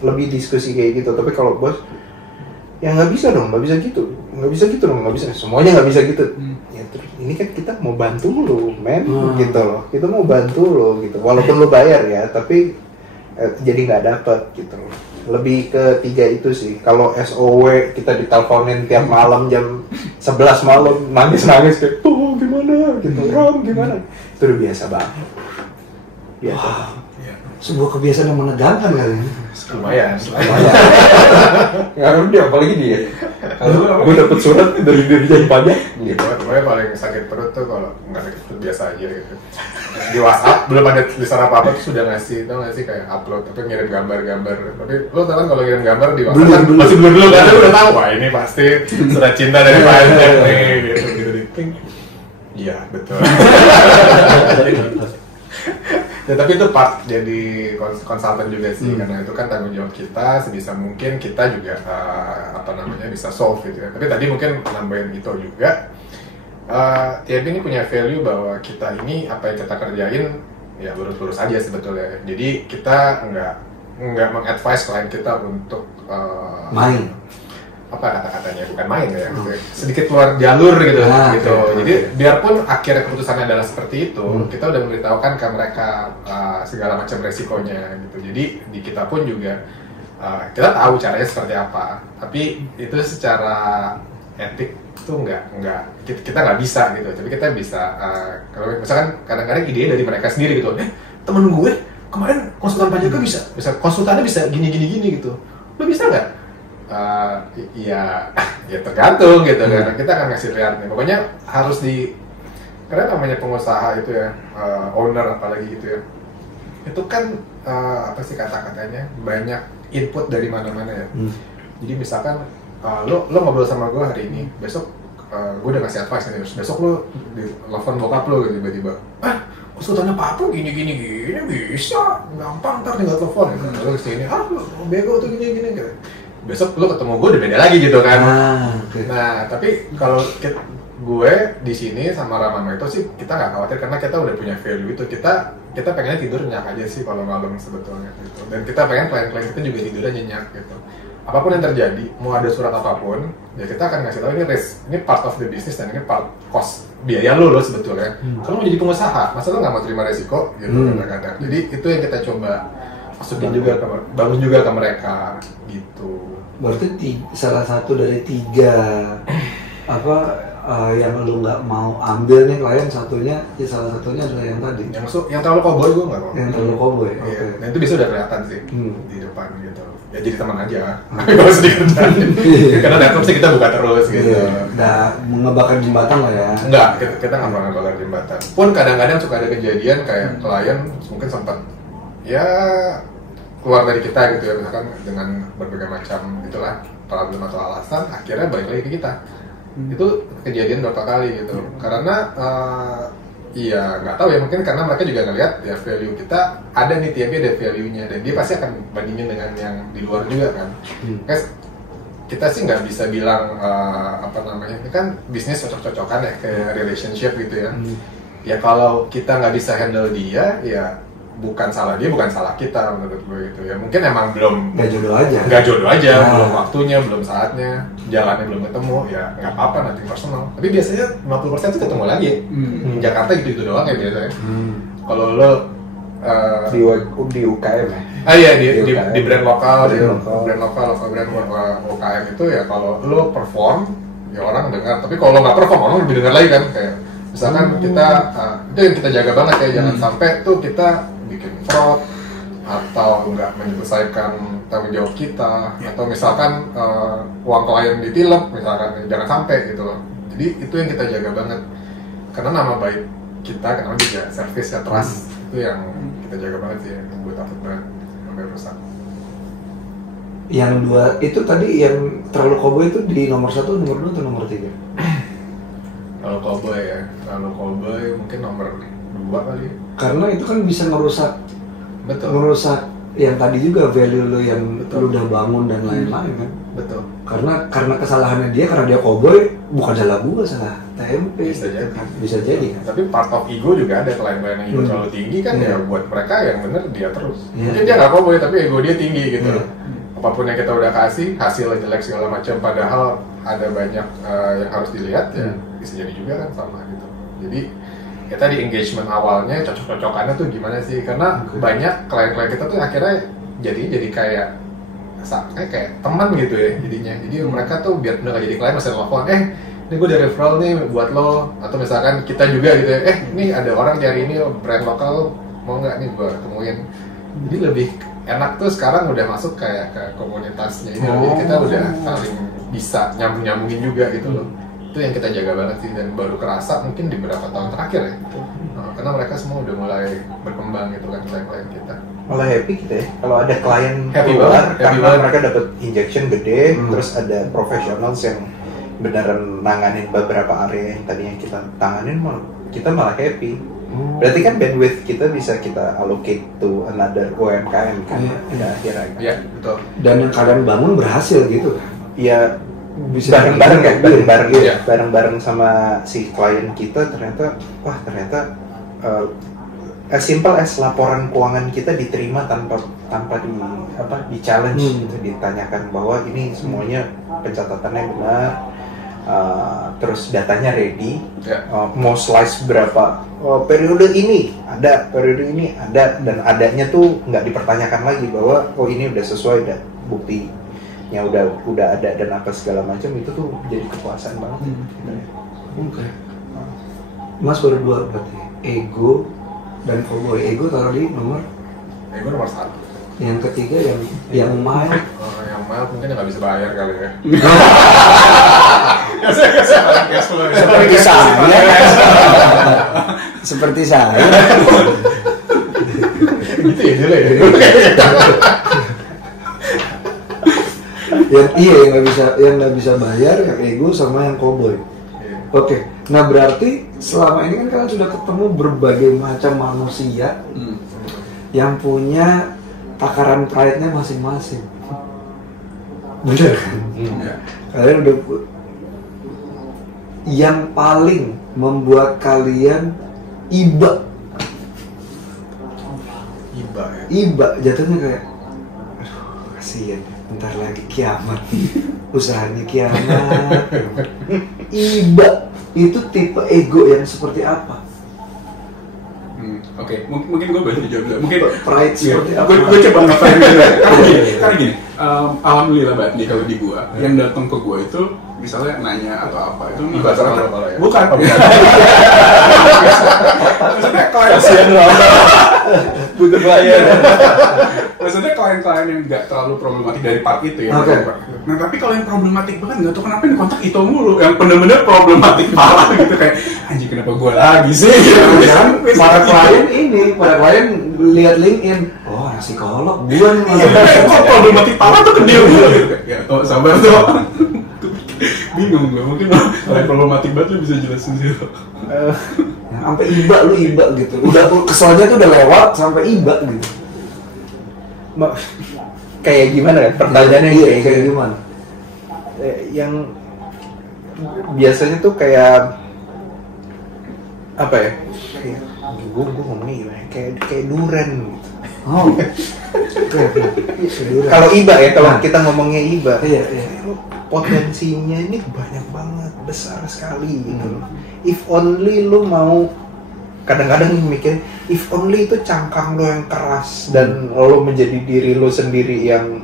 Lebih diskusi kayak gitu. Tapi kalau bos, ya nggak bisa gitu, semuanya nggak bisa gitu. Ya terus ini kan kita mau bantu lo, gitu loh. Kita mau bantu lo gitu, walaupun lo bayar ya, tapi jadi nggak dapet gitu loh. Lebih ke 3 itu sih. Kalau SOW kita diteleponin tiap malam jam 11 malam, nangis kayak, oh gimana gitu, Ram gimana, itu udah biasa banget. Sebuah kebiasaan yang menegangkan kali. Lumayan. Ngaruh dia, apalagi dia. Gue dapet surat dari Dirjen Pajak. Pokoknya paling sakit perut tuh kalau nggak sakit perut biasa aja gitu. Di WhatsApp belum ada tulisan apa tuh sudah ngasih, tau nggak sih kayak upload tapi ngirim gambar. Tapi lo tau kan kalau ngirim gambar di WhatsApp kan masih belum kan udah tahu. Wah ini pasti surat cinta dari pajak nih gitu. Iya betul. Ya tapi itu part jadi konsultan juga sih, karena itu kan tanggung jawab kita, sebisa mungkin kita juga bisa solve gitu ya. Tapi tadi mungkin nambahin itu juga, TIB ini punya value bahwa kita ini apa yang kita kerjain ya lurus-lurus aja sebetulnya. Jadi kita nggak mengadvise klien kita untuk main. Apa kata-katanya, bukan main ya, sedikit keluar jalur gitu. Jadi biarpun akhirnya keputusannya adalah seperti itu, kita udah memberitahukan ke mereka segala macam resikonya gitu. Jadi di kita pun juga kita tahu caranya seperti apa, tapi itu secara etik tuh kita nggak bisa gitu. Tapi kita bisa kalau misalkan kadang-kadang ide dari mereka sendiri gitu, temen gue kemarin konsultan pajaknya bisa konsultannya bisa gini gitu, lo bisa nggak? Ya tergantung gitu, karena kita akan ngasih lihat nih. Pokoknya harus karena namanya pengusaha itu ya, owner apalagi gitu ya, itu kan apa sih kata-katanya, banyak input dari mana-mana ya. Jadi misalkan lo ngobrol sama gue hari ini, besok gue udah ngasih advice nih, besok lo telepon bokap lo gitu tiba-tiba, konsultannya Pak Apro gini bisa, gampang, ntar tinggal telepon gitu. Lalu kesini, bego tuh gini gitu. Besok lo ketemu gue udah beda lagi gitu kan. Nah tapi kalau gue di sini sama Rama itu sih kita nggak khawatir, karena kita udah punya value itu. Kita pengennya tidur nyenyak aja sih kalau malam sebetulnya gitu. Dan kita pengen klien-klien kita juga tidurnya nyenyak gitu. Apapun yang terjadi, mau ada surat apapun, ya kita akan ngasih tahu ini risk, ini part of the business dan ini part cost biaya lo sebetulnya. Kalau mau jadi pengusaha, masa lo nggak mau terima resiko gitu kadang-kadang. Jadi itu yang kita coba masukin juga bagus juga ke mereka gitu. Berarti salah satu dari 3 yang lu nggak mau ambil nih klien, salah satunya adalah yang tadi. Yang terlalu cowboy gue nggak mau. Yang terlalu cowboy. Iya. Oke. Dan itu bisa udah kelihatan sih di depan gitu. Ya jadi teman aja. Gak usah dikerjain. Karena laptop sih kita buka terus gitu. Udah mengebakar jembatan lah ya. Enggak, kita nggak pernah bakar jembatan. Pun kadang-kadang suka ada kejadian kayak klien mungkin sempat ya keluar dari kita gitu ya, misalkan dengan berbagai macam itulah problem atau alasan, akhirnya balik lagi ke kita. Itu kejadian berapa kali gitu. Karena iya nggak tahu ya, mungkin karena mereka juga ngelihat ya value kita ada nih, tiapnya ada value-nya, dan dia pasti akan bandingin dengan yang di luar juga kan. Kita sih nggak bisa bilang ini kan bisnis cocok-cocokan ya, kayak relationship gitu ya. Ya kalau kita nggak bisa handle dia, ya bukan salah dia, bukan salah kita menurut gue gitu ya. Mungkin emang belum nggak jodoh aja, belum waktunya, belum saatnya, jalannya belum ketemu, ya nggak apa-apa, nanti personal. Tapi biasanya 50% tuh ketemu lagi. Jakarta gitu doang ya biasanya. Kalau lo di UKM ya. Iya di brand lokal, brand UKM itu ya kalau lo perform ya orang dengar. Tapi kalau lo nggak perform orang lebih dengar lagi kan. Kayak misalkan kita itu yang kita jaga banget ya, jangan sampai tuh kita bikin fraud atau nggak menyelesaikan tanggung jawab kita, atau misalkan uang klien ditilep misalkan, jangan sampai gitu loh. Jadi itu yang kita jaga banget, karena nama baik kita, karena juga service ya, trust itu yang kita jaga banget sih, yang gue takut banget sampai rusak. Yang 2 itu tadi yang terlalu cowboy itu di nomor 1, nomor 2 atau nomor 3? Kalau cowboy ya, mungkin nomor 2 kali. Karena itu kan bisa ngerusak Betul. yang tadi juga value lo yang lo udah bangun dan lain-lain kan. Betul. Karena kesalahannya dia, karena dia cowboy, bukan salah gua, salah TMP. Bisa jadi kan. Tapi part of ego juga ada, klien-klien yang ego terlalu tinggi kan ya, buat mereka yang bener dia terus. Mungkin dia nggak cowboy tapi ego dia tinggi gitu. Apapun yang kita udah kasih, hasilnya jelek segala macam, padahal ada banyak yang harus dilihat ya, bisa jadi juga kan sama gitu. Jadi ya tadi engagement awalnya cocok-cocokannya tuh gimana sih, karena banyak klien-klien kita tuh akhirnya jadi kayak teman gitu ya jadinya. Jadi mereka tuh biar udah gak jadi klien masih telepon, ini gue ada referral nih buat lo, atau misalkan kita juga gitu ya, ini ada orang cari ini brand lokal, mau nggak nih gue ketemuin. Jadi lebih enak tuh sekarang udah masuk kayak ke komunitasnya ini, jadi kita udah saling bisa nyambungin juga gitu loh. Itu yang kita jaga banget sih, dan baru kerasa mungkin di beberapa tahun terakhir ya, karena mereka semua udah mulai berkembang gitu kan, klien-klien kita. Malah happy kita ya, kalau ada klien Happy keluar banget, karena mereka dapat injection gede, terus ada professionals yang beneran nanganin beberapa area yang tadinya kita tanganin, kita malah happy. Berarti kan bandwidth kita bisa kita allocate to another UMKM kan, akhirnya. Iya, betul. Dan yang kalian bangun berhasil gitu kan? Iya, Bisa bareng-bareng kan, bareng-bareng Iya. ya, bareng-bareng sama si klien kita ternyata as simple as laporan keuangan kita diterima tanpa di challenge gitu, ditanyakan bahwa ini semuanya pencatatannya benar, terus datanya ready, mau slice berapa, periode ini ada, dan adanya tuh nggak dipertanyakan lagi bahwa ini udah sesuai, dan buktinya udah ada dan apa segala macam, itu tuh jadi kepuasan banget. Oke. Mas baru 2 berarti, ego dan cowboy. Ego taruh di nomor? Ego nomor 1. Yang ketiga yang mild. Yang mild mungkin nggak bisa bayar kali ya. Seperti saya. Seperti saya. Gitu ya dulu ya. yang nggak bisa bayar, yang ego sama yang cowboy. Oke. Nah berarti selama ini kan kalian sudah ketemu berbagai macam manusia yang punya takaran pride-nya masing-masing. Bener kan? Kalian udah, yang paling membuat kalian iba jatuhnya kayak, aduh kasihan, bentar lagi kiamat, usahanya kiamat. Iba itu tipe ego yang seperti apa? Oke, mungkin gue bantu jawab dulu. Mungkin pride seperti apa? Gue coba ngeframe dulu. Karena gini, alhamdulillah banget nih kalau di gue, yang datang ke gue itu misalnya nanya atau apa itu nih Bukan. bukan. Maksudnya klien butuh klien. Maksudnya klien-klien yang nggak terlalu problematik dari part itu ya. Oke. Nah tapi kalau yang problematik banget nggak tahu kenapa yang kontak itu mulu, yang bener-bener problematik parah gitu kayak anjing kenapa gue lagi sih? Jangan para klien lihat LinkedIn, oh anak psikolog, gua nih Kok problematik parah tuh ke dia mulu gitu. Ya, sabar tuh. Bingung gue, mungkin kalau problematik banget lu bisa jelasin sih. sampai iba gitu. Udah keselnya tuh udah lewat sampai iba gitu. Kayak gimana ya pertanyaannya? Kayak gimana? Yang biasanya tuh kayak apa ya? Gue ngomongnya gimana? Kayak duren gitu. Oh. Kalau iba ya, kalau kita ngomongnya iba. Iya. Potensinya ini banyak banget, besar sekali gitu loh. If only lu mau, kadang-kadang mikir if only itu cangkang lo yang keras dan lo menjadi diri lo sendiri yang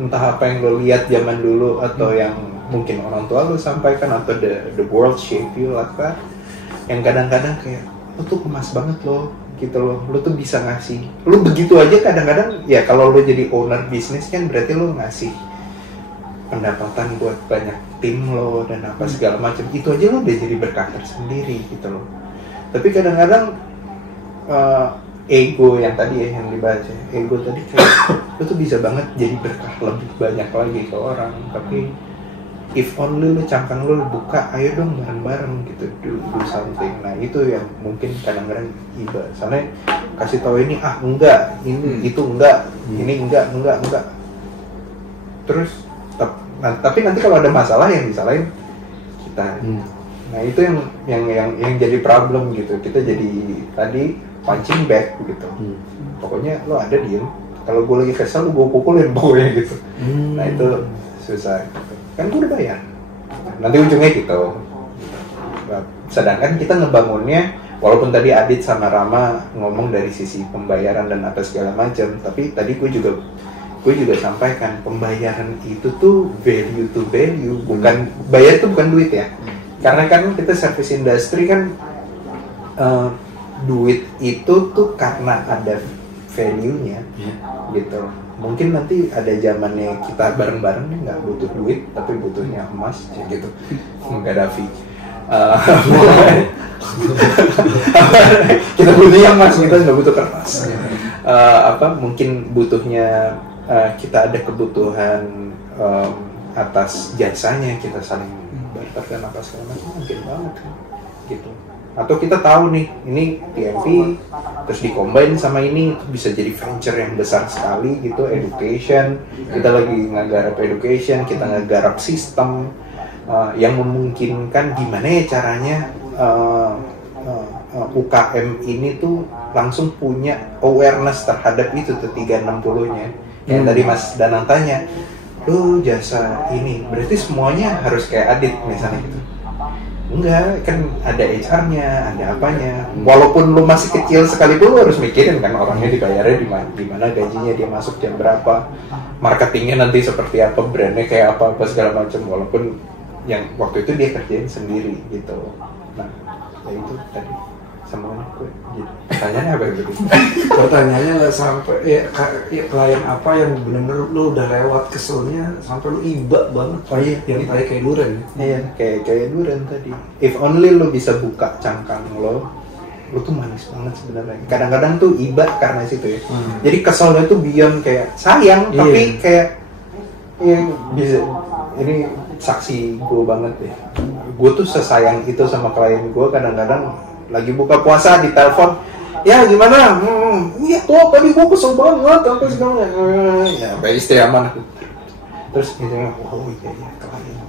entah apa yang lo lihat zaman dulu atau yang mungkin orang tua lo sampaikan atau the world shape you like that, yang kadang-kadang kayak lo tuh emas banget lo gitu loh, lo tuh bisa ngasih lo begitu aja. Kadang-kadang ya kalau lo jadi owner bisnis kan berarti lo ngasih pendapatan buat banyak tim lo dan apa segala macam, itu aja lo udah jadi berkah tersendiri gitu loh. Tapi kadang-kadang ego yang tadi ya yang dibaca, ego tadi kayak lo tuh bisa banget jadi berkah lebih banyak lagi ke orang. Tapi if only lo cangkang lo buka, ayo dong bareng-bareng gitu, do something. Nah itu yang mungkin kadang-kadang iba, soalnya kasih tahu ini enggak, ini itu enggak, ini enggak. Terus tapi nanti kalau ada masalah yang disalahin kita. Nah itu yang jadi problem gitu. Kita jadi tadi punching back gitu. Pokoknya lo ada diem. Kalau gue lagi kesel, gue pukulin pokoknya gitu. Nah itu susah. Kan gue udah bayar. Nanti ujungnya gitu. Sedangkan kita ngebangunnya, walaupun tadi Adit sama Rama ngomong dari sisi pembayaran dan apa segala macam, tapi tadi gue juga sampaikan pembayaran itu tuh value to value, bukan bayar itu bukan duit ya. Karena kan kita service industry kan duit itu tuh karena ada value-nya gitu. Mungkin nanti ada zamannya kita bareng-bareng nih nggak butuh duit tapi butuhnya emas gitu. Gaddafi. Kita butuhnya emas, kita nggak butuh kertas. Mungkin butuhnya kita ada kebutuhan atas jasanya, kita saling barter dan apa segala macam, mungkin banget gitu. Atau kita tahu nih ini PMP terus dikombin sama ini bisa jadi venture yang besar sekali gitu, education, kita lagi ngegarap education, kita ngegarap sistem yang memungkinkan gimana ya caranya UKM ini tuh langsung punya awareness terhadap itu tuh 360-nya. Yang tadi Mas Danang tanya, lu jasa ini berarti semuanya harus kayak Adit misalnya gitu. Enggak, kan ada HR-nya, ada apanya. Walaupun lu masih kecil sekalipun lu harus mikirin kan orangnya dibayarnya di mana, gajinya dia masuk jam berapa, marketingnya nanti seperti apa, brandnya kayak apa segala macam. Walaupun yang waktu itu dia kerjain sendiri gitu. Nah, ya itu tadi semuanya gue. Pertanyaannya apa itu? Pertanyaannya nggak sampai ya klien apa yang benar-benar lu udah lewat keselnya sampai lu iba banget. Oh iya, yang tadi kayak duren. Iya, kayak duren tadi. If only lu bisa buka cangkang lu tuh manis banget sebenarnya. Kadang-kadang tuh iba karena situ ya. Jadi keselnya tuh beyond kayak sayang, tapi kayak ya bisa. Ini saksi gue banget ya. Gue tuh sesayang itu sama klien gue, kadang-kadang lagi buka puasa di telepon, ya gimana? Iya tuh tadi gue kesel banget, apa segala ya kayak istri aman. Terus gitu, oh iya klien.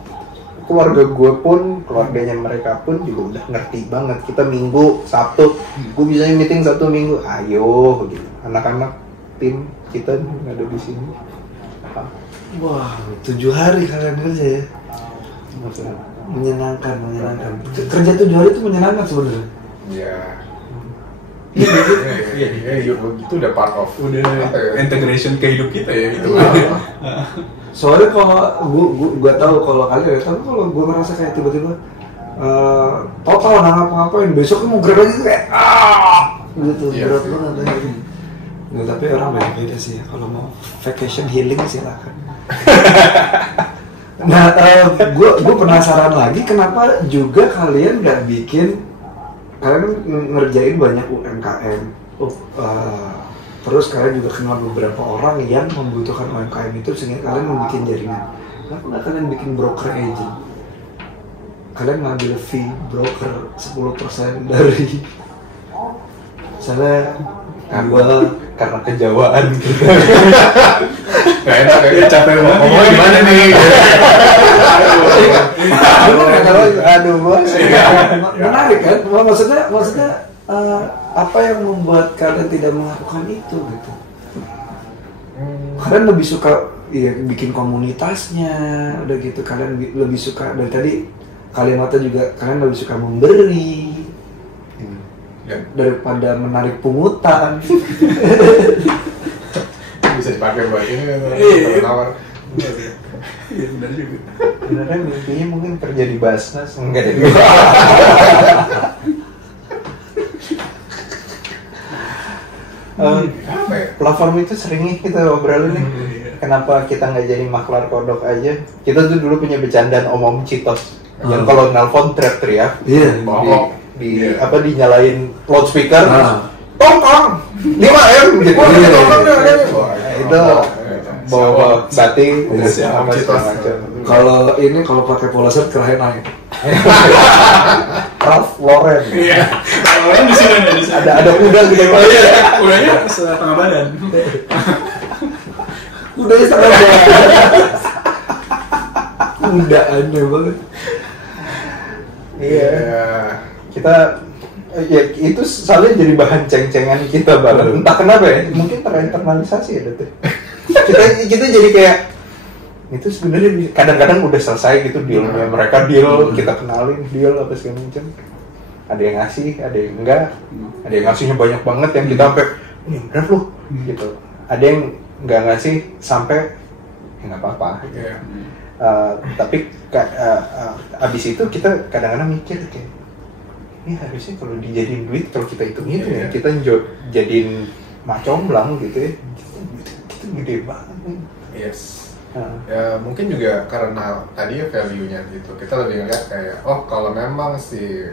Keluarga gue pun, keluarganya mereka pun juga udah ngerti banget. Kita Minggu, Sabtu, gue bisa meeting Sabtu Minggu, ayo gitu. Anak-anak tim kita ada di sini. Wah, 7 hari kalian kerja ya? Menyenangkan. Kerja 7 hari itu menyenangkan sebenarnya. Iya. Iya, itu udah part of integration ke hidup kita ya gitu. Soalnya kalau gua tahu kalau kalian, tapi kalau gua ngerasa kayak tiba-tiba total nggak ngapa-ngapain, besok mau gerak lagi kayak gitu, berat banget gitu. Nah, tapi orang beda sih ya, kalau mau vacation healing silakan. Nah, gue penasaran lagi kenapa juga kalian nggak bikin, kalian ngerjain banyak UMKM, terus kalian juga kenal beberapa orang yang membutuhkan UMKM itu sehingga kalian membuat jaringan. Kenapa nggak kalian bikin broker agent? Kalian ngambil fee broker 10% dari misalnya karena kejawaan gitu. Gak enak ya, capek banget. Oh, gimana nih? Aduh bos. Menarik kan? Maksudnya apa yang membuat kalian tidak melakukan itu gitu? Kalian lebih suka bikin komunitasnya, udah gitu. Kalian lebih suka, dari tadi kalimatnya juga kalian lebih suka memberi daripada menarik pungutan. Bisa dipakai buat ini kan, tawar. Iya benar juga. Sebenarnya mimpinya mungkin kerja di Basnas, enggak deh. Platform itu seringnya kita obrolin nih. Kenapa kita nggak jadi maklar kodok aja? Kita tuh dulu punya bercandaan om-om Citos. Yang kalau nelpon teriak-teriak, apa dinyalain loudspeaker, tongkong 5M gitu. Itu bawa batik sama macam. Kalau pakai poloset kerahin naik. Ralph Lauren. Iya. Lauren di sini ada kuda gitu. Kudanya setengah badan. Kudanya setengah badan. Kuda aneh banget. Iya. Kita ya itu soalnya jadi bahan ceng-cengan kita banget. Entah kenapa ya, mungkin terinternalisasi ya tuh. Kita jadi kayak itu sebenarnya kadang-kadang udah selesai gitu dealnya, mereka deal, kita kenalin deal apa segala macam. Ada yang ngasih, ada yang enggak, ada yang ngasihnya banyak banget yang kita sampai ini bener loh gitu. Ada yang nggak ngasih sampai ya nggak apa-apa. Tapi abis itu kita kadang-kadang mikir kayak ini harusnya kalau dijadiin duit, kalau kita hitung-hitung ya kita jadiin macomblang gitu ya, itu gede banget nih. Yes. Ya mungkin juga karena tadi ya value-nya gitu, kita lebih ngeliat kayak kalau memang si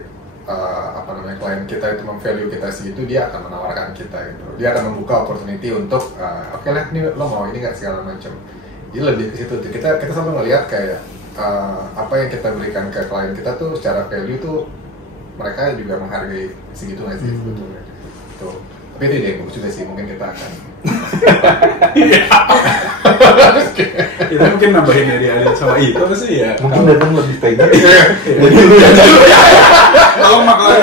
klien kita itu memvalue kita segitu, dia akan menawarkan kita gitu, dia akan membuka opportunity untuk oke lah nih lo mau ini nggak segala macam. Jadi lebih ke situ tuh, kita selalu ngeliat kayak apa yang kita berikan ke klien kita tuh secara value tuh mereka juga menghargai segitu nggak sih sebetulnya tuh. Tapi itu ide bagus juga sih, mungkin kita akan kita mungkin nambahin dari Adit sama itu sih ya. Mungkin datang lebih pegang. Jadi lu ya tolong makanan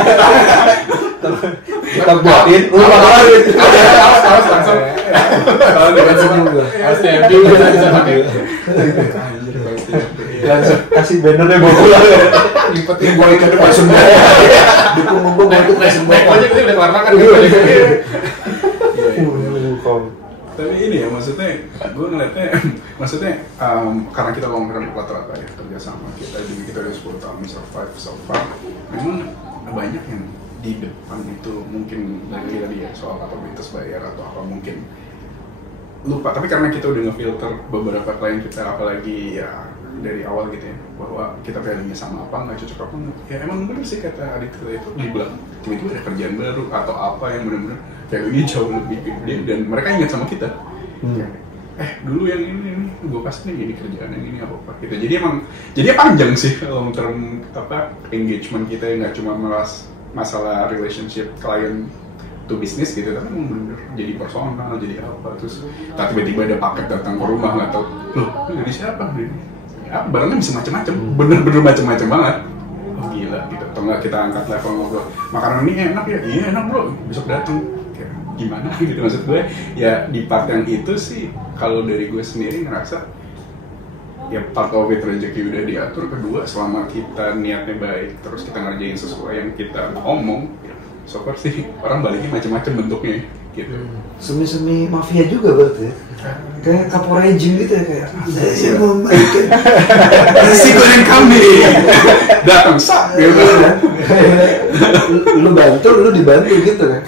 kita buatin, lu makanin. harus langsung kalau dengan juga. harus juga bisa pakai Kasih bannernya bawa pulang. lipetin Boy ke depan semua. Dukung gue mau ikut langsung back aja kita udah keluar makan Tapi ini ya maksudnya, gue ngeliatnya, maksudnya karena kita ngomongin rata-rata ya kerja sama kita udah 10 tahun survive so far, memang banyak yang di depan itu mungkin dari tadi ya soal kapabilitas bayar atau apa mungkin lupa, tapi karena kita udah ngefilter beberapa klien kita, apalagi ya dari awal gitu ya, bahwa kita value-nya sama apa, nggak cocok apa, ya emang bener sih kata Adit itu dibilang tiba-tiba ada kerjaan baru atau apa yang bener-bener value-nya jauh lebih gede dan mereka ingat sama kita. Dulu yang ini gue kasih nih, ini kerjaan yang ini apa gitu. Jadi panjang sih long term engagement kita, nggak cuma masalah relationship client to business gitu, tapi bener-bener jadi personal, jadi apa, terus tiba-tiba ada paket datang ke rumah, nggak tahu loh ini siapa ini, ya barangnya bisa macam-macam, bener-bener macam-macam banget. Oh gila gitu, atau nggak kita angkat level ngobrol, makanan ini enak ya, iya enak bro, besok datang. Gimana gitu, maksud gue ya di part yang itu sih kalau dari gue sendiri ngerasa ya part of it rezeki udah diatur. Kedua, selama kita niatnya baik terus kita ngerjain sesuai yang kita omong ya, so far sih orang baliknya macam-macam bentuknya gitu. Semi mafia juga berarti ya? Kayak kaporejim gitu ya, kayak saya mau membaikan nasi goreng kambing datang sak gitu. Lu dibantu gitu kan?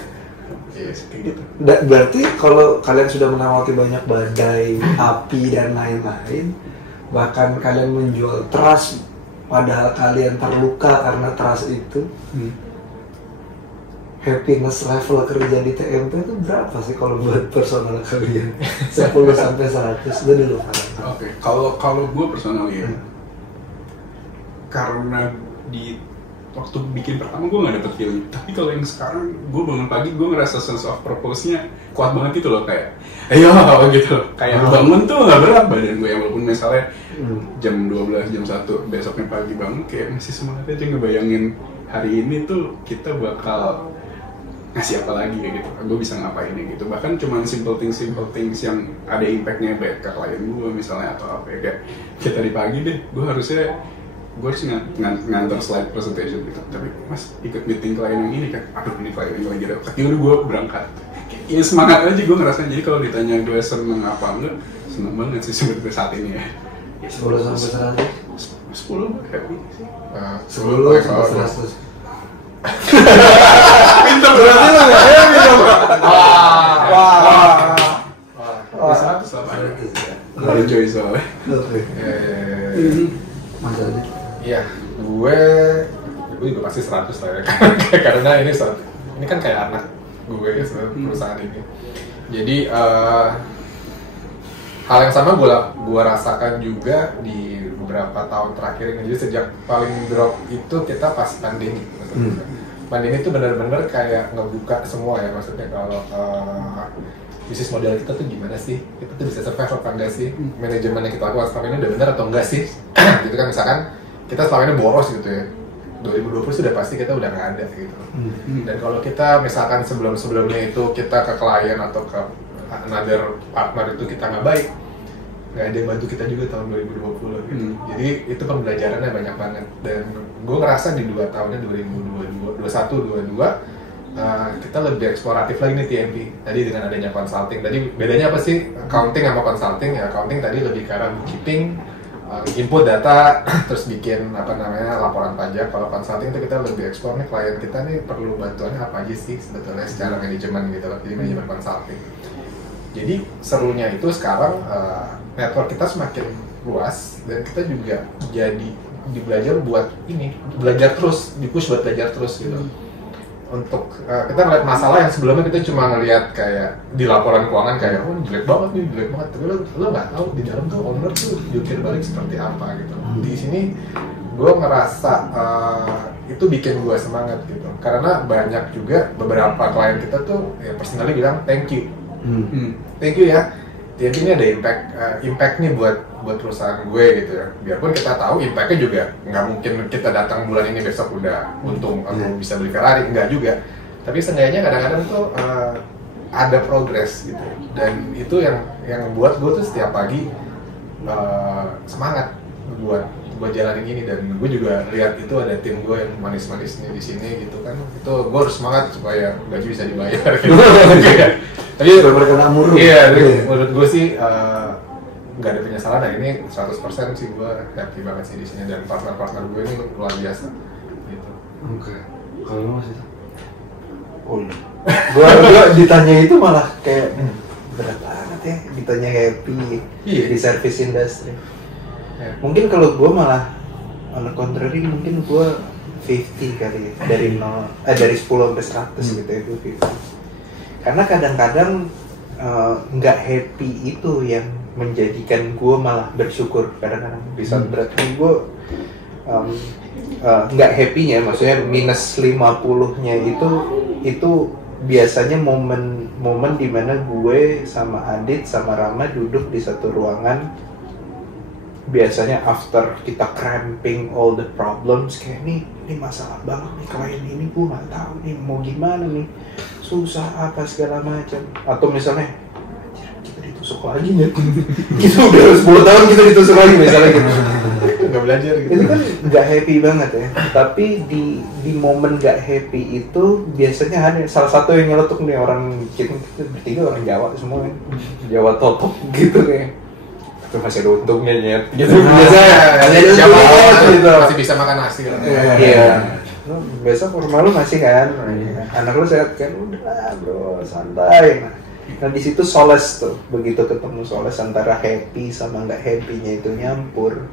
Iya kayak gitu. Berarti kalau kalian sudah melewati banyak badai, api dan lain-lain, bahkan kalian menjual trust padahal kalian terluka karena trust itu, happiness level kerja di TMP itu berapa sih kalau buat personal kalian? 10 sampai 100 itu dulu kan? Oke, kalau gue personal ya, karena di waktu bikin pertama gue nggak dapet feeling. Tapi kalau yang sekarang gue bangun pagi gue ngerasa sense of purpose-nya kuat banget gitu loh, kayak ayo gitu loh. Kayak bangun tuh nggak berat badan gue, walaupun misalnya jam 12, jam 1 besoknya pagi bangun kayak masih semangat aja ngebayangin hari ini tuh kita bakal ngasih apa lagi kayak gitu, gue bisa ngapain ya gitu. Bahkan cuma simple things yang ada impactnya baik ke klien gue misalnya atau apa ya, kayak kita tadi pagi deh gue harus ngantor slide presentation gitu, tapi mas ikut meeting klien yang ini kan, aduh ini klien yang lagi ada, ketika udah gue berangkat ya semangat aja gue ngerasa. Jadi kalau ditanya gue seneng apa enggak, seneng banget sih sebenarnya saat ini ya. 10 sampai 100? 10 happy sih. 10 sampai 100. Pintar berarti lo ya, Wah, 100 lah Pak. Enjoy soalnya. Oke. Mas Adi? Iya, gue juga pasti 100 lah ya. Karena ini kan kayak anak gue ya, perusahaan ini. Jadi hal yang sama gue rasakan juga di beberapa tahun terakhir ini. Jadi sejak paling drop itu kita pas pandemi. Pandemi itu benar-benar kayak ngebuka semua ya, maksudnya kalau bisnis model kita tuh gimana sih, kita tuh bisa survive apa enggak sih, manajemen yang kita lakukan selama ini udah benar atau enggak sih. Gitu kan, misalkan kita selama ini boros gitu ya, 2020 sudah pasti kita udah nggak ada gitu. Dan kalau kita misalkan sebelumnya itu kita ke klien atau ke another partner itu kita nggak baik, nggak ada yang bantu kita juga tahun 2020 gitu. Jadi itu pembelajarannya banyak banget, dan gue ngerasa di 2 tahunnya 2021, 2022 kita lebih eksploratif lagi nih TMP. Tadi dengan adanya consulting, tadi bedanya apa sih accounting sama consulting? Ya accounting tadi lebih ke arah bookkeeping, input data, terus bikin laporan pajak. Kalau consulting itu kita lebih eksplor nih klien kita nih perlu bantuannya apa aja sih sebetulnya secara manajemen gitu loh, jadi manajemen consulting. Jadi serunya itu sekarang network kita semakin luas, dan kita juga jadi belajar terus, dipush buat belajar terus gitu. Untuk kita ngeliat masalah yang sebelumnya kita cuma ngeliat kayak di laporan keuangan kayak oh jelek banget, tapi lo nggak tahu di dalam tuh owner tuh jukir balik seperti apa gitu. Di sini gue ngerasa itu bikin gue semangat gitu, karena banyak juga beberapa klien kita tuh ya personally bilang thank you ya, ini ada impact nih buat perusahaan gue gitu ya. Biarpun kita tahu impactnya juga nggak mungkin kita datang bulan ini besok udah untung atau bisa beli Ferrari, enggak juga. Tapi seenggaknya kadang-kadang tuh ada progress gitu, dan itu yang buat gue tuh setiap pagi semangat buat jalanin ini. Dan gue juga lihat itu ada tim gue yang manis-manisnya di sini gitu kan, itu gue harus semangat supaya gaji bisa dibayar gitu. Tapi mereka nggak murung. Iya, menurut gue sih nggak ada penyesalan. Nah ini 100% sih gue happy banget sih di sini, dan partner gue ini luar biasa gitu. Oke. Kalau lo masih Gua ditanya itu malah kayak berat banget ya, ditanya happy di service industry. Mungkin kalau gue malah on the contrary, mungkin gue 50 kali ya, dari 10 sampai 100 gitu ya, gue 50. Karena kadang-kadang nggak happy itu yang menjadikan gue malah bersyukur. Kadang-kadang di saat berarti gue nggak happy-nya, maksudnya minus 50-nya itu biasanya momen dimana gue sama Adit sama Rama duduk di satu ruangan. Biasanya after kita cramping all the problems, kayak ini masalah banget nih klien ini, gue nggak tahu nih mau gimana nih, susah apa segala macam. Atau misalnya kita ditusuk lagi nih, kita udah 10 tahun kita ditusuk lagi misalnya gitu. nggak belajar gitu. Itu kan nggak happy banget ya. Tapi di momen nggak happy itu biasanya ada salah satu yang nyeletuk nih, orang kita bertiga orang Jawa semua kan, Jawa totok gitu kayak. Itu masih ada untungnya nyet. Gitu biasanya. Siapa Gitu. masih bisa makan nasi lah. Iya. Lu besok rumah lu masih kan, anak lu sehat kan, udah bro santai. Nah di situ solace tuh, begitu ketemu solace antara happy sama nggak happy-nya itu nyampur,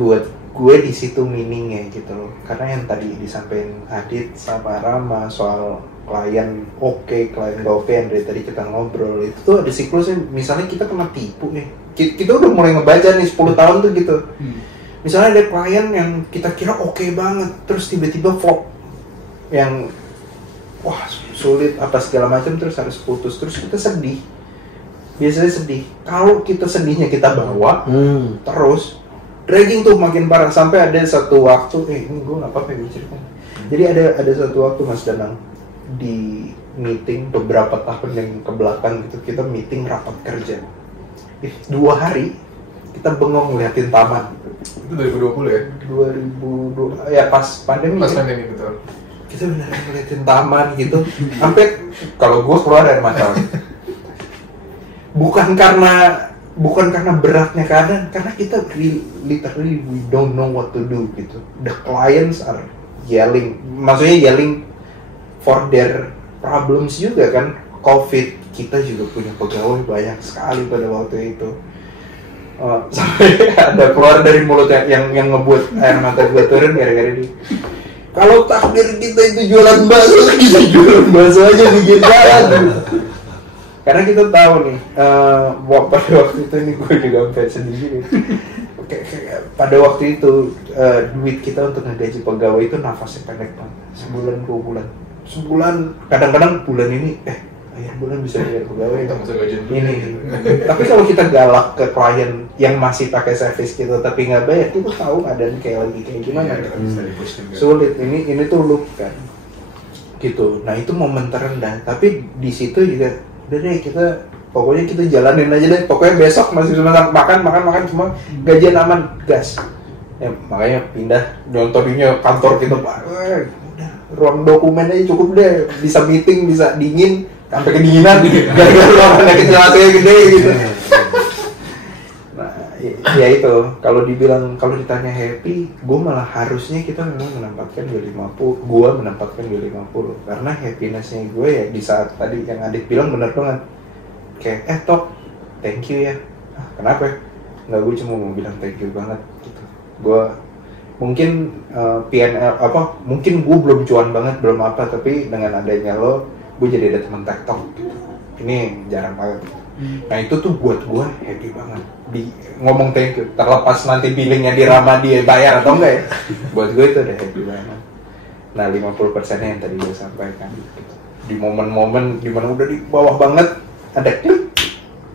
buat gue di situ meaningnya gitu loh. Karena yang tadi disampaikan Adit sama Rama soal klien oke, klien gak oke, yang dari tadi kita ngobrol itu tuh ada siklusnya. Misalnya kita kena tipu nih, kita udah mulai ngebaca nih 10 tahun tuh gitu. Misalnya ada klien yang kita kira oke banget, terus tiba-tiba flop, yang wah sulit apa segala macam, terus harus putus, terus kita sedih. Biasanya sedih. Kalau kita sedihnya kita bawa terus, dragging tuh makin parah sampai ada satu waktu, ini gue nggak apa-apa ya cerita. Jadi ada satu waktu Mas Danang di meeting beberapa tahun yang kebelakang gitu, kita meeting rapat kerja. 2 hari kita bengong ngeliatin taman. Itu 2020 ya? 2020 ya pas pandemi. Pas pandemi betul. Kita benar ngeliatin taman gitu. Sampai kalau gue keluar dari mata. Bukan karena beratnya keadaan, karena kita literally we don't know what to do gitu. The clients are yelling, maksudnya yelling for their problems juga kan. COVID, kita juga punya pegawai banyak sekali pada waktu itu. Sampai ada keluar dari mulut yang ngebuat air mata gue turun gara-gara dia. Kalau takdir kita itu jualan bakso, kita jualan bakso aja di jalan. Karena kita tahu nih, pada waktu itu ini gue juga sampai sedih. Pada waktu itu duit kita untuk ngegaji pegawai itu nafasnya pendek banget, sebulan 2 bulan, sebulan kadang-kadang bulan ini akhir bulan bisa bayar pegawai ini. Tapi kalau kita galak ke klien yang masih pakai service kita tapi nggak bayar, kita tahu keadaan kayak gimana. Sulit. Ini tuh loop kan, gitu. Nah itu momen terendah. Tapi di situ juga, udah deh pokoknya kita jalanin aja deh. Pokoknya besok masih cuma makan cuma gajian aman, gas. Ya, makanya pindah. Contohnya kantor kita, udah ruang dokumen aja cukup deh. Bisa meeting, bisa dingin. Sampai kedinginan, gara-gara ruangannya kecil AC gede gitu. Nah, ya itu, kalau ditanya happy, gue malah harusnya kita memang menempatkan W50, gue menempatkan W50, karena happinessnya gue ya di saat tadi yang Adit bilang bener banget, kayak Tok, thank you ya. Kenapa? Nggak, gue cuma mau bilang thank you banget gitu. Gue mungkin PNL mungkin gue belum cuan banget, belum apa, tapi dengan adanya lo, gue jadi ada teman TikTok gitu. Ini jarang banget. Nah itu tuh buat gue happy banget. Ngomong thank you, terlepas nanti billingnya di Rama dia bayar atau enggak ya, buat gue itu udah happy banget. Nah 50%-nya yang tadi gue sampaikan gitu. Di momen-momen dimana udah di bawah banget, ada klik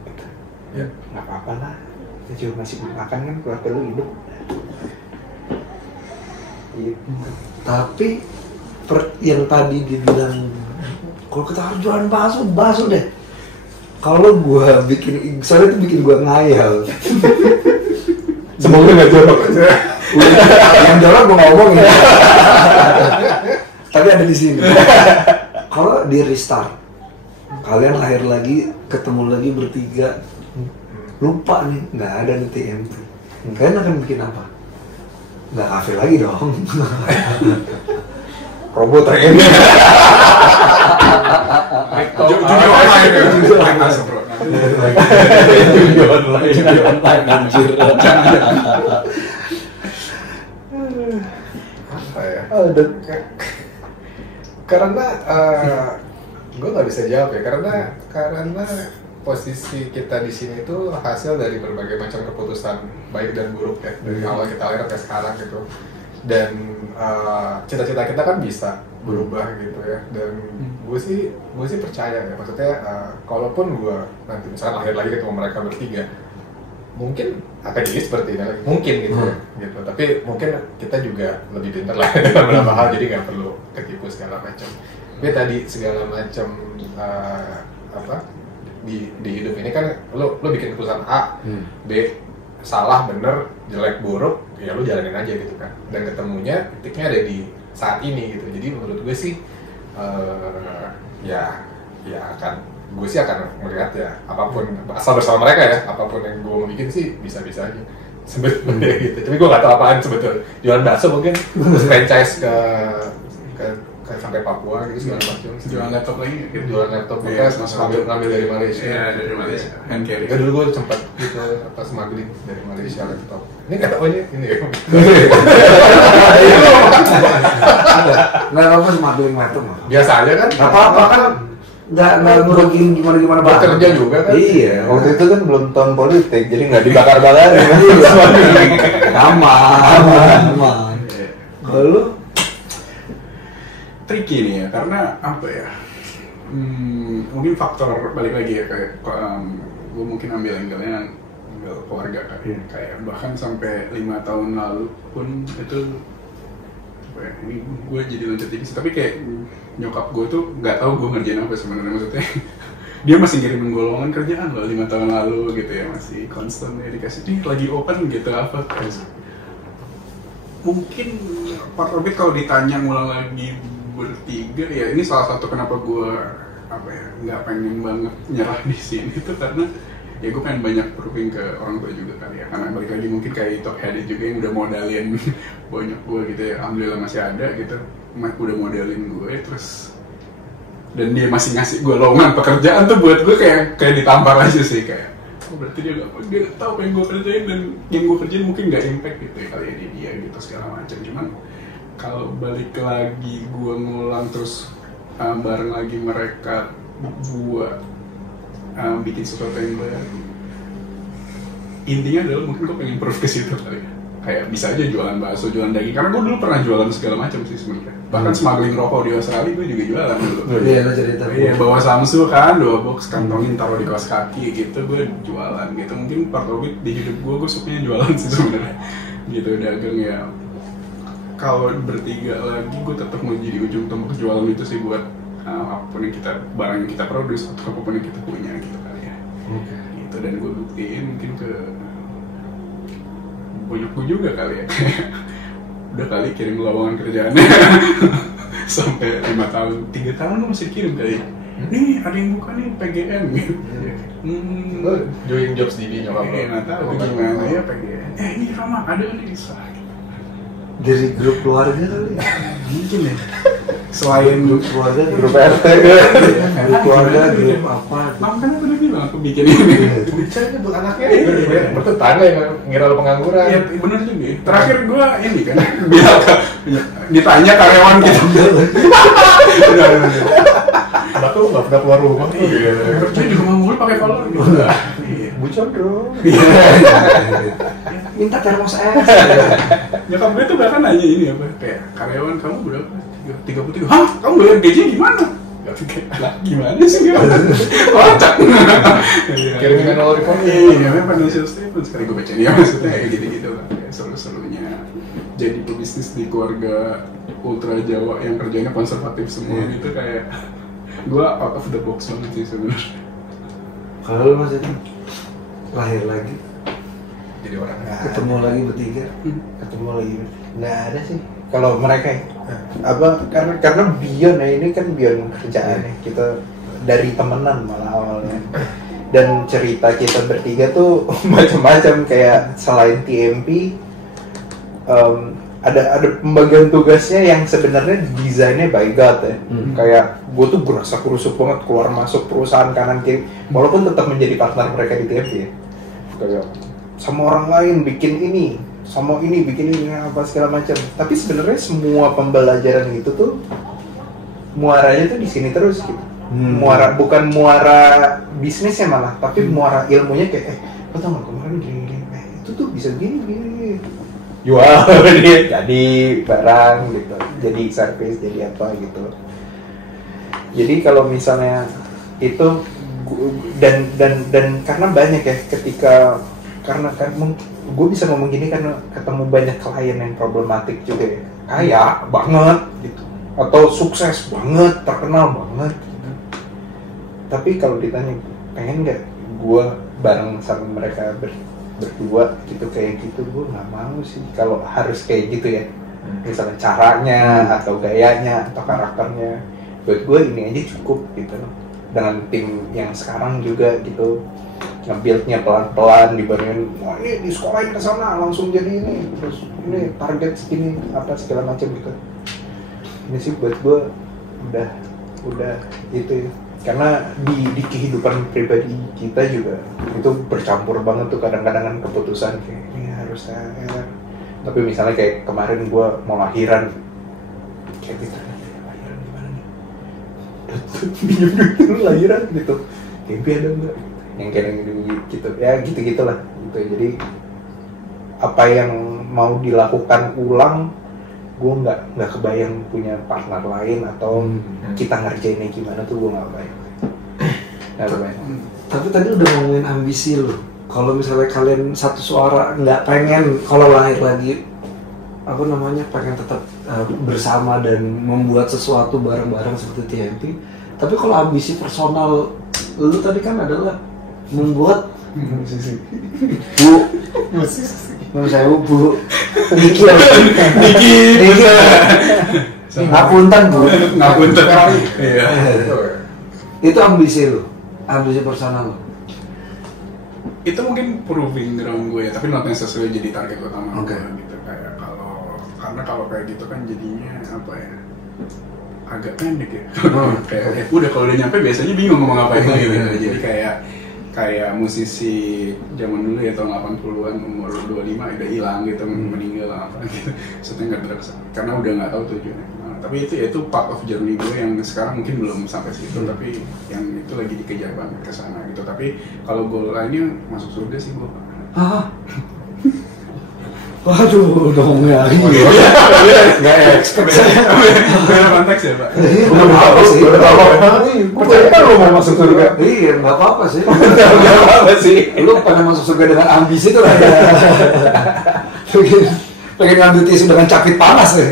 gitu. Ya nggak apa-apa lah, kita juga masih makan kan, keluarga lu hidup gitu. Tapi yang tadi dibilang, kalau kita harus jualan bakso deh. Kalau gue bikin, soalnya itu bikin gue ngayal. Semoga nggak jorok. Yang jorok gue ngomongin. Tapi ada di sini. Kalau di restart, kalian lahir lagi, ketemu lagi bertiga, lupa nih, nggak ada nih TMT. Kalian akan bikin apa? Nggak kafe lagi dong. Robot terakhir. Judi online anjir. Apa ya? Karena gue nggak bisa jawab ya, karena posisi kita di sini tuh hasil dari berbagai macam keputusan baik dan buruk ya, dari awal kita lahir sampai sekarang gitu. Dan cita-cita kita kan bisa berubah gitu ya, dan gue sih percaya ya, maksudnya kalaupun gue nanti misalnya lahir lagi ketemu mereka bertiga, mungkin akan jadi seperti ini lagi, mungkin gitu ya, gitu. Tapi mungkin kita juga lebih pintar lah dalam beberapa hal, jadi nggak perlu ketipu segala macam. Tapi tadi segala macam di hidup ini kan lo bikin keputusan A, B, salah bener jelek buruk ya lu jalanin aja gitu kan, dan ketemunya titiknya ada di saat ini gitu. Jadi menurut gue sih ya gue akan melihat ya apapun asal bersama mereka ya, apapun yang gue mau bikin sih bisa-bisa aja sebetulnya gitu. Tapi gue nggak tahu apaan sebetulnya, jualan bakso mungkin, terus franchise ke sampai Papua gitu segala macam. Jualan laptop lagi gitu. Jualan laptop bekas, ngambil dari Malaysia. Iya, dari Malaysia. Hand carry. Ya dulu gue sempat gitu pas smuggling dari Malaysia laptop. Ini kata ini ya. Nggak apa-apa smuggling laptop. Biasa aja kan? Nggak apa-apa kan. Nggak ngerugiin gimana banget. Kerja juga kan? Iya, waktu itu kan belum tahun politik, jadi nggak dibakar-bakarin. Aman. Kalau lu? Tricky nih ya, karena apa ya? Mungkin faktor balik lagi ya, kayak gue mungkin ambil angle-nya keluarga kan. Kayak bahkan sampai 5 tahun lalu pun itu apa ya, ini gue jadi loncat tinggi, tapi kayak nyokap gue tuh nggak tahu gue ngerjain apa sebenarnya, maksudnya dia masih ngirimin gue lowongan kerjaan loh 5 tahun lalu gitu ya, masih constant ya dikasih nih lagi open gitu apa. Mungkin part of it kalau ditanya ngulang lagi bertiga ya, ini salah satu kenapa gue apa ya nggak pengen banget nyerah di sini itu karena ya gue pengen banyak proving ke orang tua juga kali ya, karena balik lagi mungkin kayak Top Headed juga yang udah modalin banyak gue gitu ya, alhamdulillah masih ada gitu, udah modalin gue terus, dan dia masih ngasih gue lowongan pekerjaan tuh buat gue kayak ditampar aja sih, kayak oh berarti dia tahu apa yang gue kerjain, dan yang gue kerjain mungkin nggak impact gitu ya kali ya di dia gitu segala macam. Cuman kalau balik lagi gue ngulang terus bareng lagi mereka buat bikin sesuatu yang baru, intinya adalah mungkin gue pengen proof ke situ kali ya, kayak bisa aja jualan bakso, jualan daging, karena gue dulu pernah jualan segala macam sih sebenarnya, bahkan smuggling rokok di Australia gue juga jualan dulu. Iya, lo cerita. Iya, bawa Samsu kan, 2 box kantongin taruh di kaos kaki gitu, gue jualan gitu. Mungkin part of it di hidup gue sukanya jualan sih sebenarnya gitu, dagang ya. Kalau bertiga lagi gue tetap mau jadi ujung tombak jualan itu sih, buat apapun yang barang yang kita produce atau apapun yang kita punya gitu kali ya. Gitu, dan gue buktiin mungkin ke bonyokku juga kali ya, udah kali kirim lowongan kerjaannya sampai 5 tahun, 3 tahun gue masih kirim kali. Nih ada yang buka nih PGN gitu. Join jobs di nyokap lo. Nggak tahu gimana ya PGN. Ini Rama ada nih bisa. Dari grup keluarga kali. Mungkin ya. Selain Grup keluarga, Grup RT grup keluarga, grup apa? makanya tadi bilang aku bikin ini. Bicara buat anaknya bertetangga yang ngira lo pengangguran. Iya bener juga. Terakhir gue ini kan bilang ditanya karyawan kita. Anak tuh nggak pernah keluar rumah. Kerja di rumah mulu pakai kolor. Bucon dong. Minta termos es. Nyokap gue tuh bahkan nanya ini apa, kayak karyawan kamu berapa? 33. Hah? Kamu bayar gajinya gimana? Gak pikir, lah gimana sih gimana? Kocak. Kirimin annual report. Iya, memang financial statement. Sekali gue baca dia maksudnya kayak gitu-gitu lah. Kayak seru-serunya jadi pebisnis di keluarga ultra Jawa yang kerjanya konservatif semua gitu, kayak gue out of the box banget sih sebenarnya. Kalau lu maksudnya lahir lagi, Jadi orang ketemu lagi bertiga. Ketemu lagi nggak ada sih kalau mereka ya. Apa karena beyond ya, ini kan beyond kerjaan ya, kita dari temenan malah awalnya, dan cerita kita bertiga tuh macam-macam, kayak selain TMP ada pembagian tugasnya yang sebenarnya desainnya by God ya. Kayak gue tuh berasa kurusuk banget keluar masuk perusahaan kanan kiri, walaupun tetap menjadi partner mereka di TMP ya. Kayak sama orang lain bikin ini, sama ini bikin ini apa segala macam. Tapi sebenarnya semua pembelajaran itu tuh muaranya tuh di sini terus gitu. Muara bukan muara bisnisnya malah, tapi muara ilmunya kayak lo tau nggak kemarin gini, itu tuh bisa gini. Jual dia jadi barang gitu, jadi service, jadi apa gitu. Jadi kalau misalnya itu dan karena banyak ya, ketika karena gue bisa ngomong gini karena ketemu banyak klien yang problematik juga ya, kaya banget gitu, atau sukses banget, terkenal banget gitu. Tapi kalau ditanya pengen nggak gue bareng sama mereka berdua gitu kayak gitu, gue nggak mau sih kalau harus kayak gitu ya. Misalnya caranya atau gayanya atau karakternya, buat gue ini aja cukup gitu. Dengan tim yang sekarang juga gitu, nge-build-nya pelan-pelan dibandingin wah ini disekolahin ke sana langsung jadi ini, terus ini target segini apa segala macam gitu. Ini sih buat gue udah itu ya. Karena di kehidupan pribadi kita juga itu bercampur banget tuh kadang-kadang keputusan kayak ini harus saya. Tapi misalnya kayak kemarin gue mau lahiran, kayak gitu, lahiran gimana nih? Pinjam duit dulu lahiran gitu, Gaby ada nggak? Yang kayak gitu, ya gitu-gitulah. Gitu. Jadi apa yang mau dilakukan ulang, gue nggak kebayang punya partner lain atau kita ngerjainnya gimana tuh gue nggak kebayang. Tapi tadi udah ngomongin ambisi lo. Kalau misalnya kalian satu suara nggak pengen kalau lahir lagi pengen tetap bersama dan membuat sesuatu bareng-bareng seperti TMP. Tapi kalau ambisi personal lu tadi kan adalah membuat musisi. Bu Niki ngapunten Bu. Iya. Itu ambisi lu, ambisi personal lu. Itu mungkin proving ground gue ya, tapi not necessarily jadi target utama Oke. gue gitu. Kayak karena kalau kayak gitu kan jadinya apa ya, agak pendek ya. Kayak udah kalau udah nyampe biasanya bingung ngomong apa itu gitu. Jadi kayak musisi zaman dulu ya tahun 80-an umur 25 udah hilang gitu, meninggal apa gitu. Maksudnya nggak terasa karena udah nggak tahu tujuannya. Tapi itu part of journey gue yang sekarang mungkin belum sampai situ, tapi yang itu lagi dikejar banget ke sana gitu. Tapi kalau goal lainnya masuk surga sih gue. Waduh, dong ya. Nggak expect saya. Beda konteks ya Pak. Nggak apa-apa sih. Percaya kan lo mau masuk surga? Iya, nggak apa-apa sih. Nggak apa sih. Lu pada masuk surga dengan ambisi tuh lah. Pengen ngambil tisu dengan capit panas ya.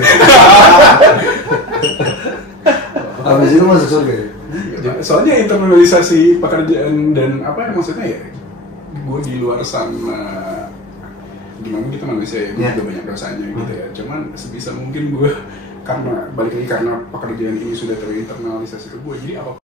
Ambisi itu masuk surga. Soalnya internalisasi pekerjaan dan apa ya maksudnya ya, gue di luar sana gimana kita manusia ya, gue juga banyak dosanya gitu ya. Cuman sebisa mungkin gue karena balik lagi karena pekerjaan ini sudah terinternalisasi ke gue, jadi apa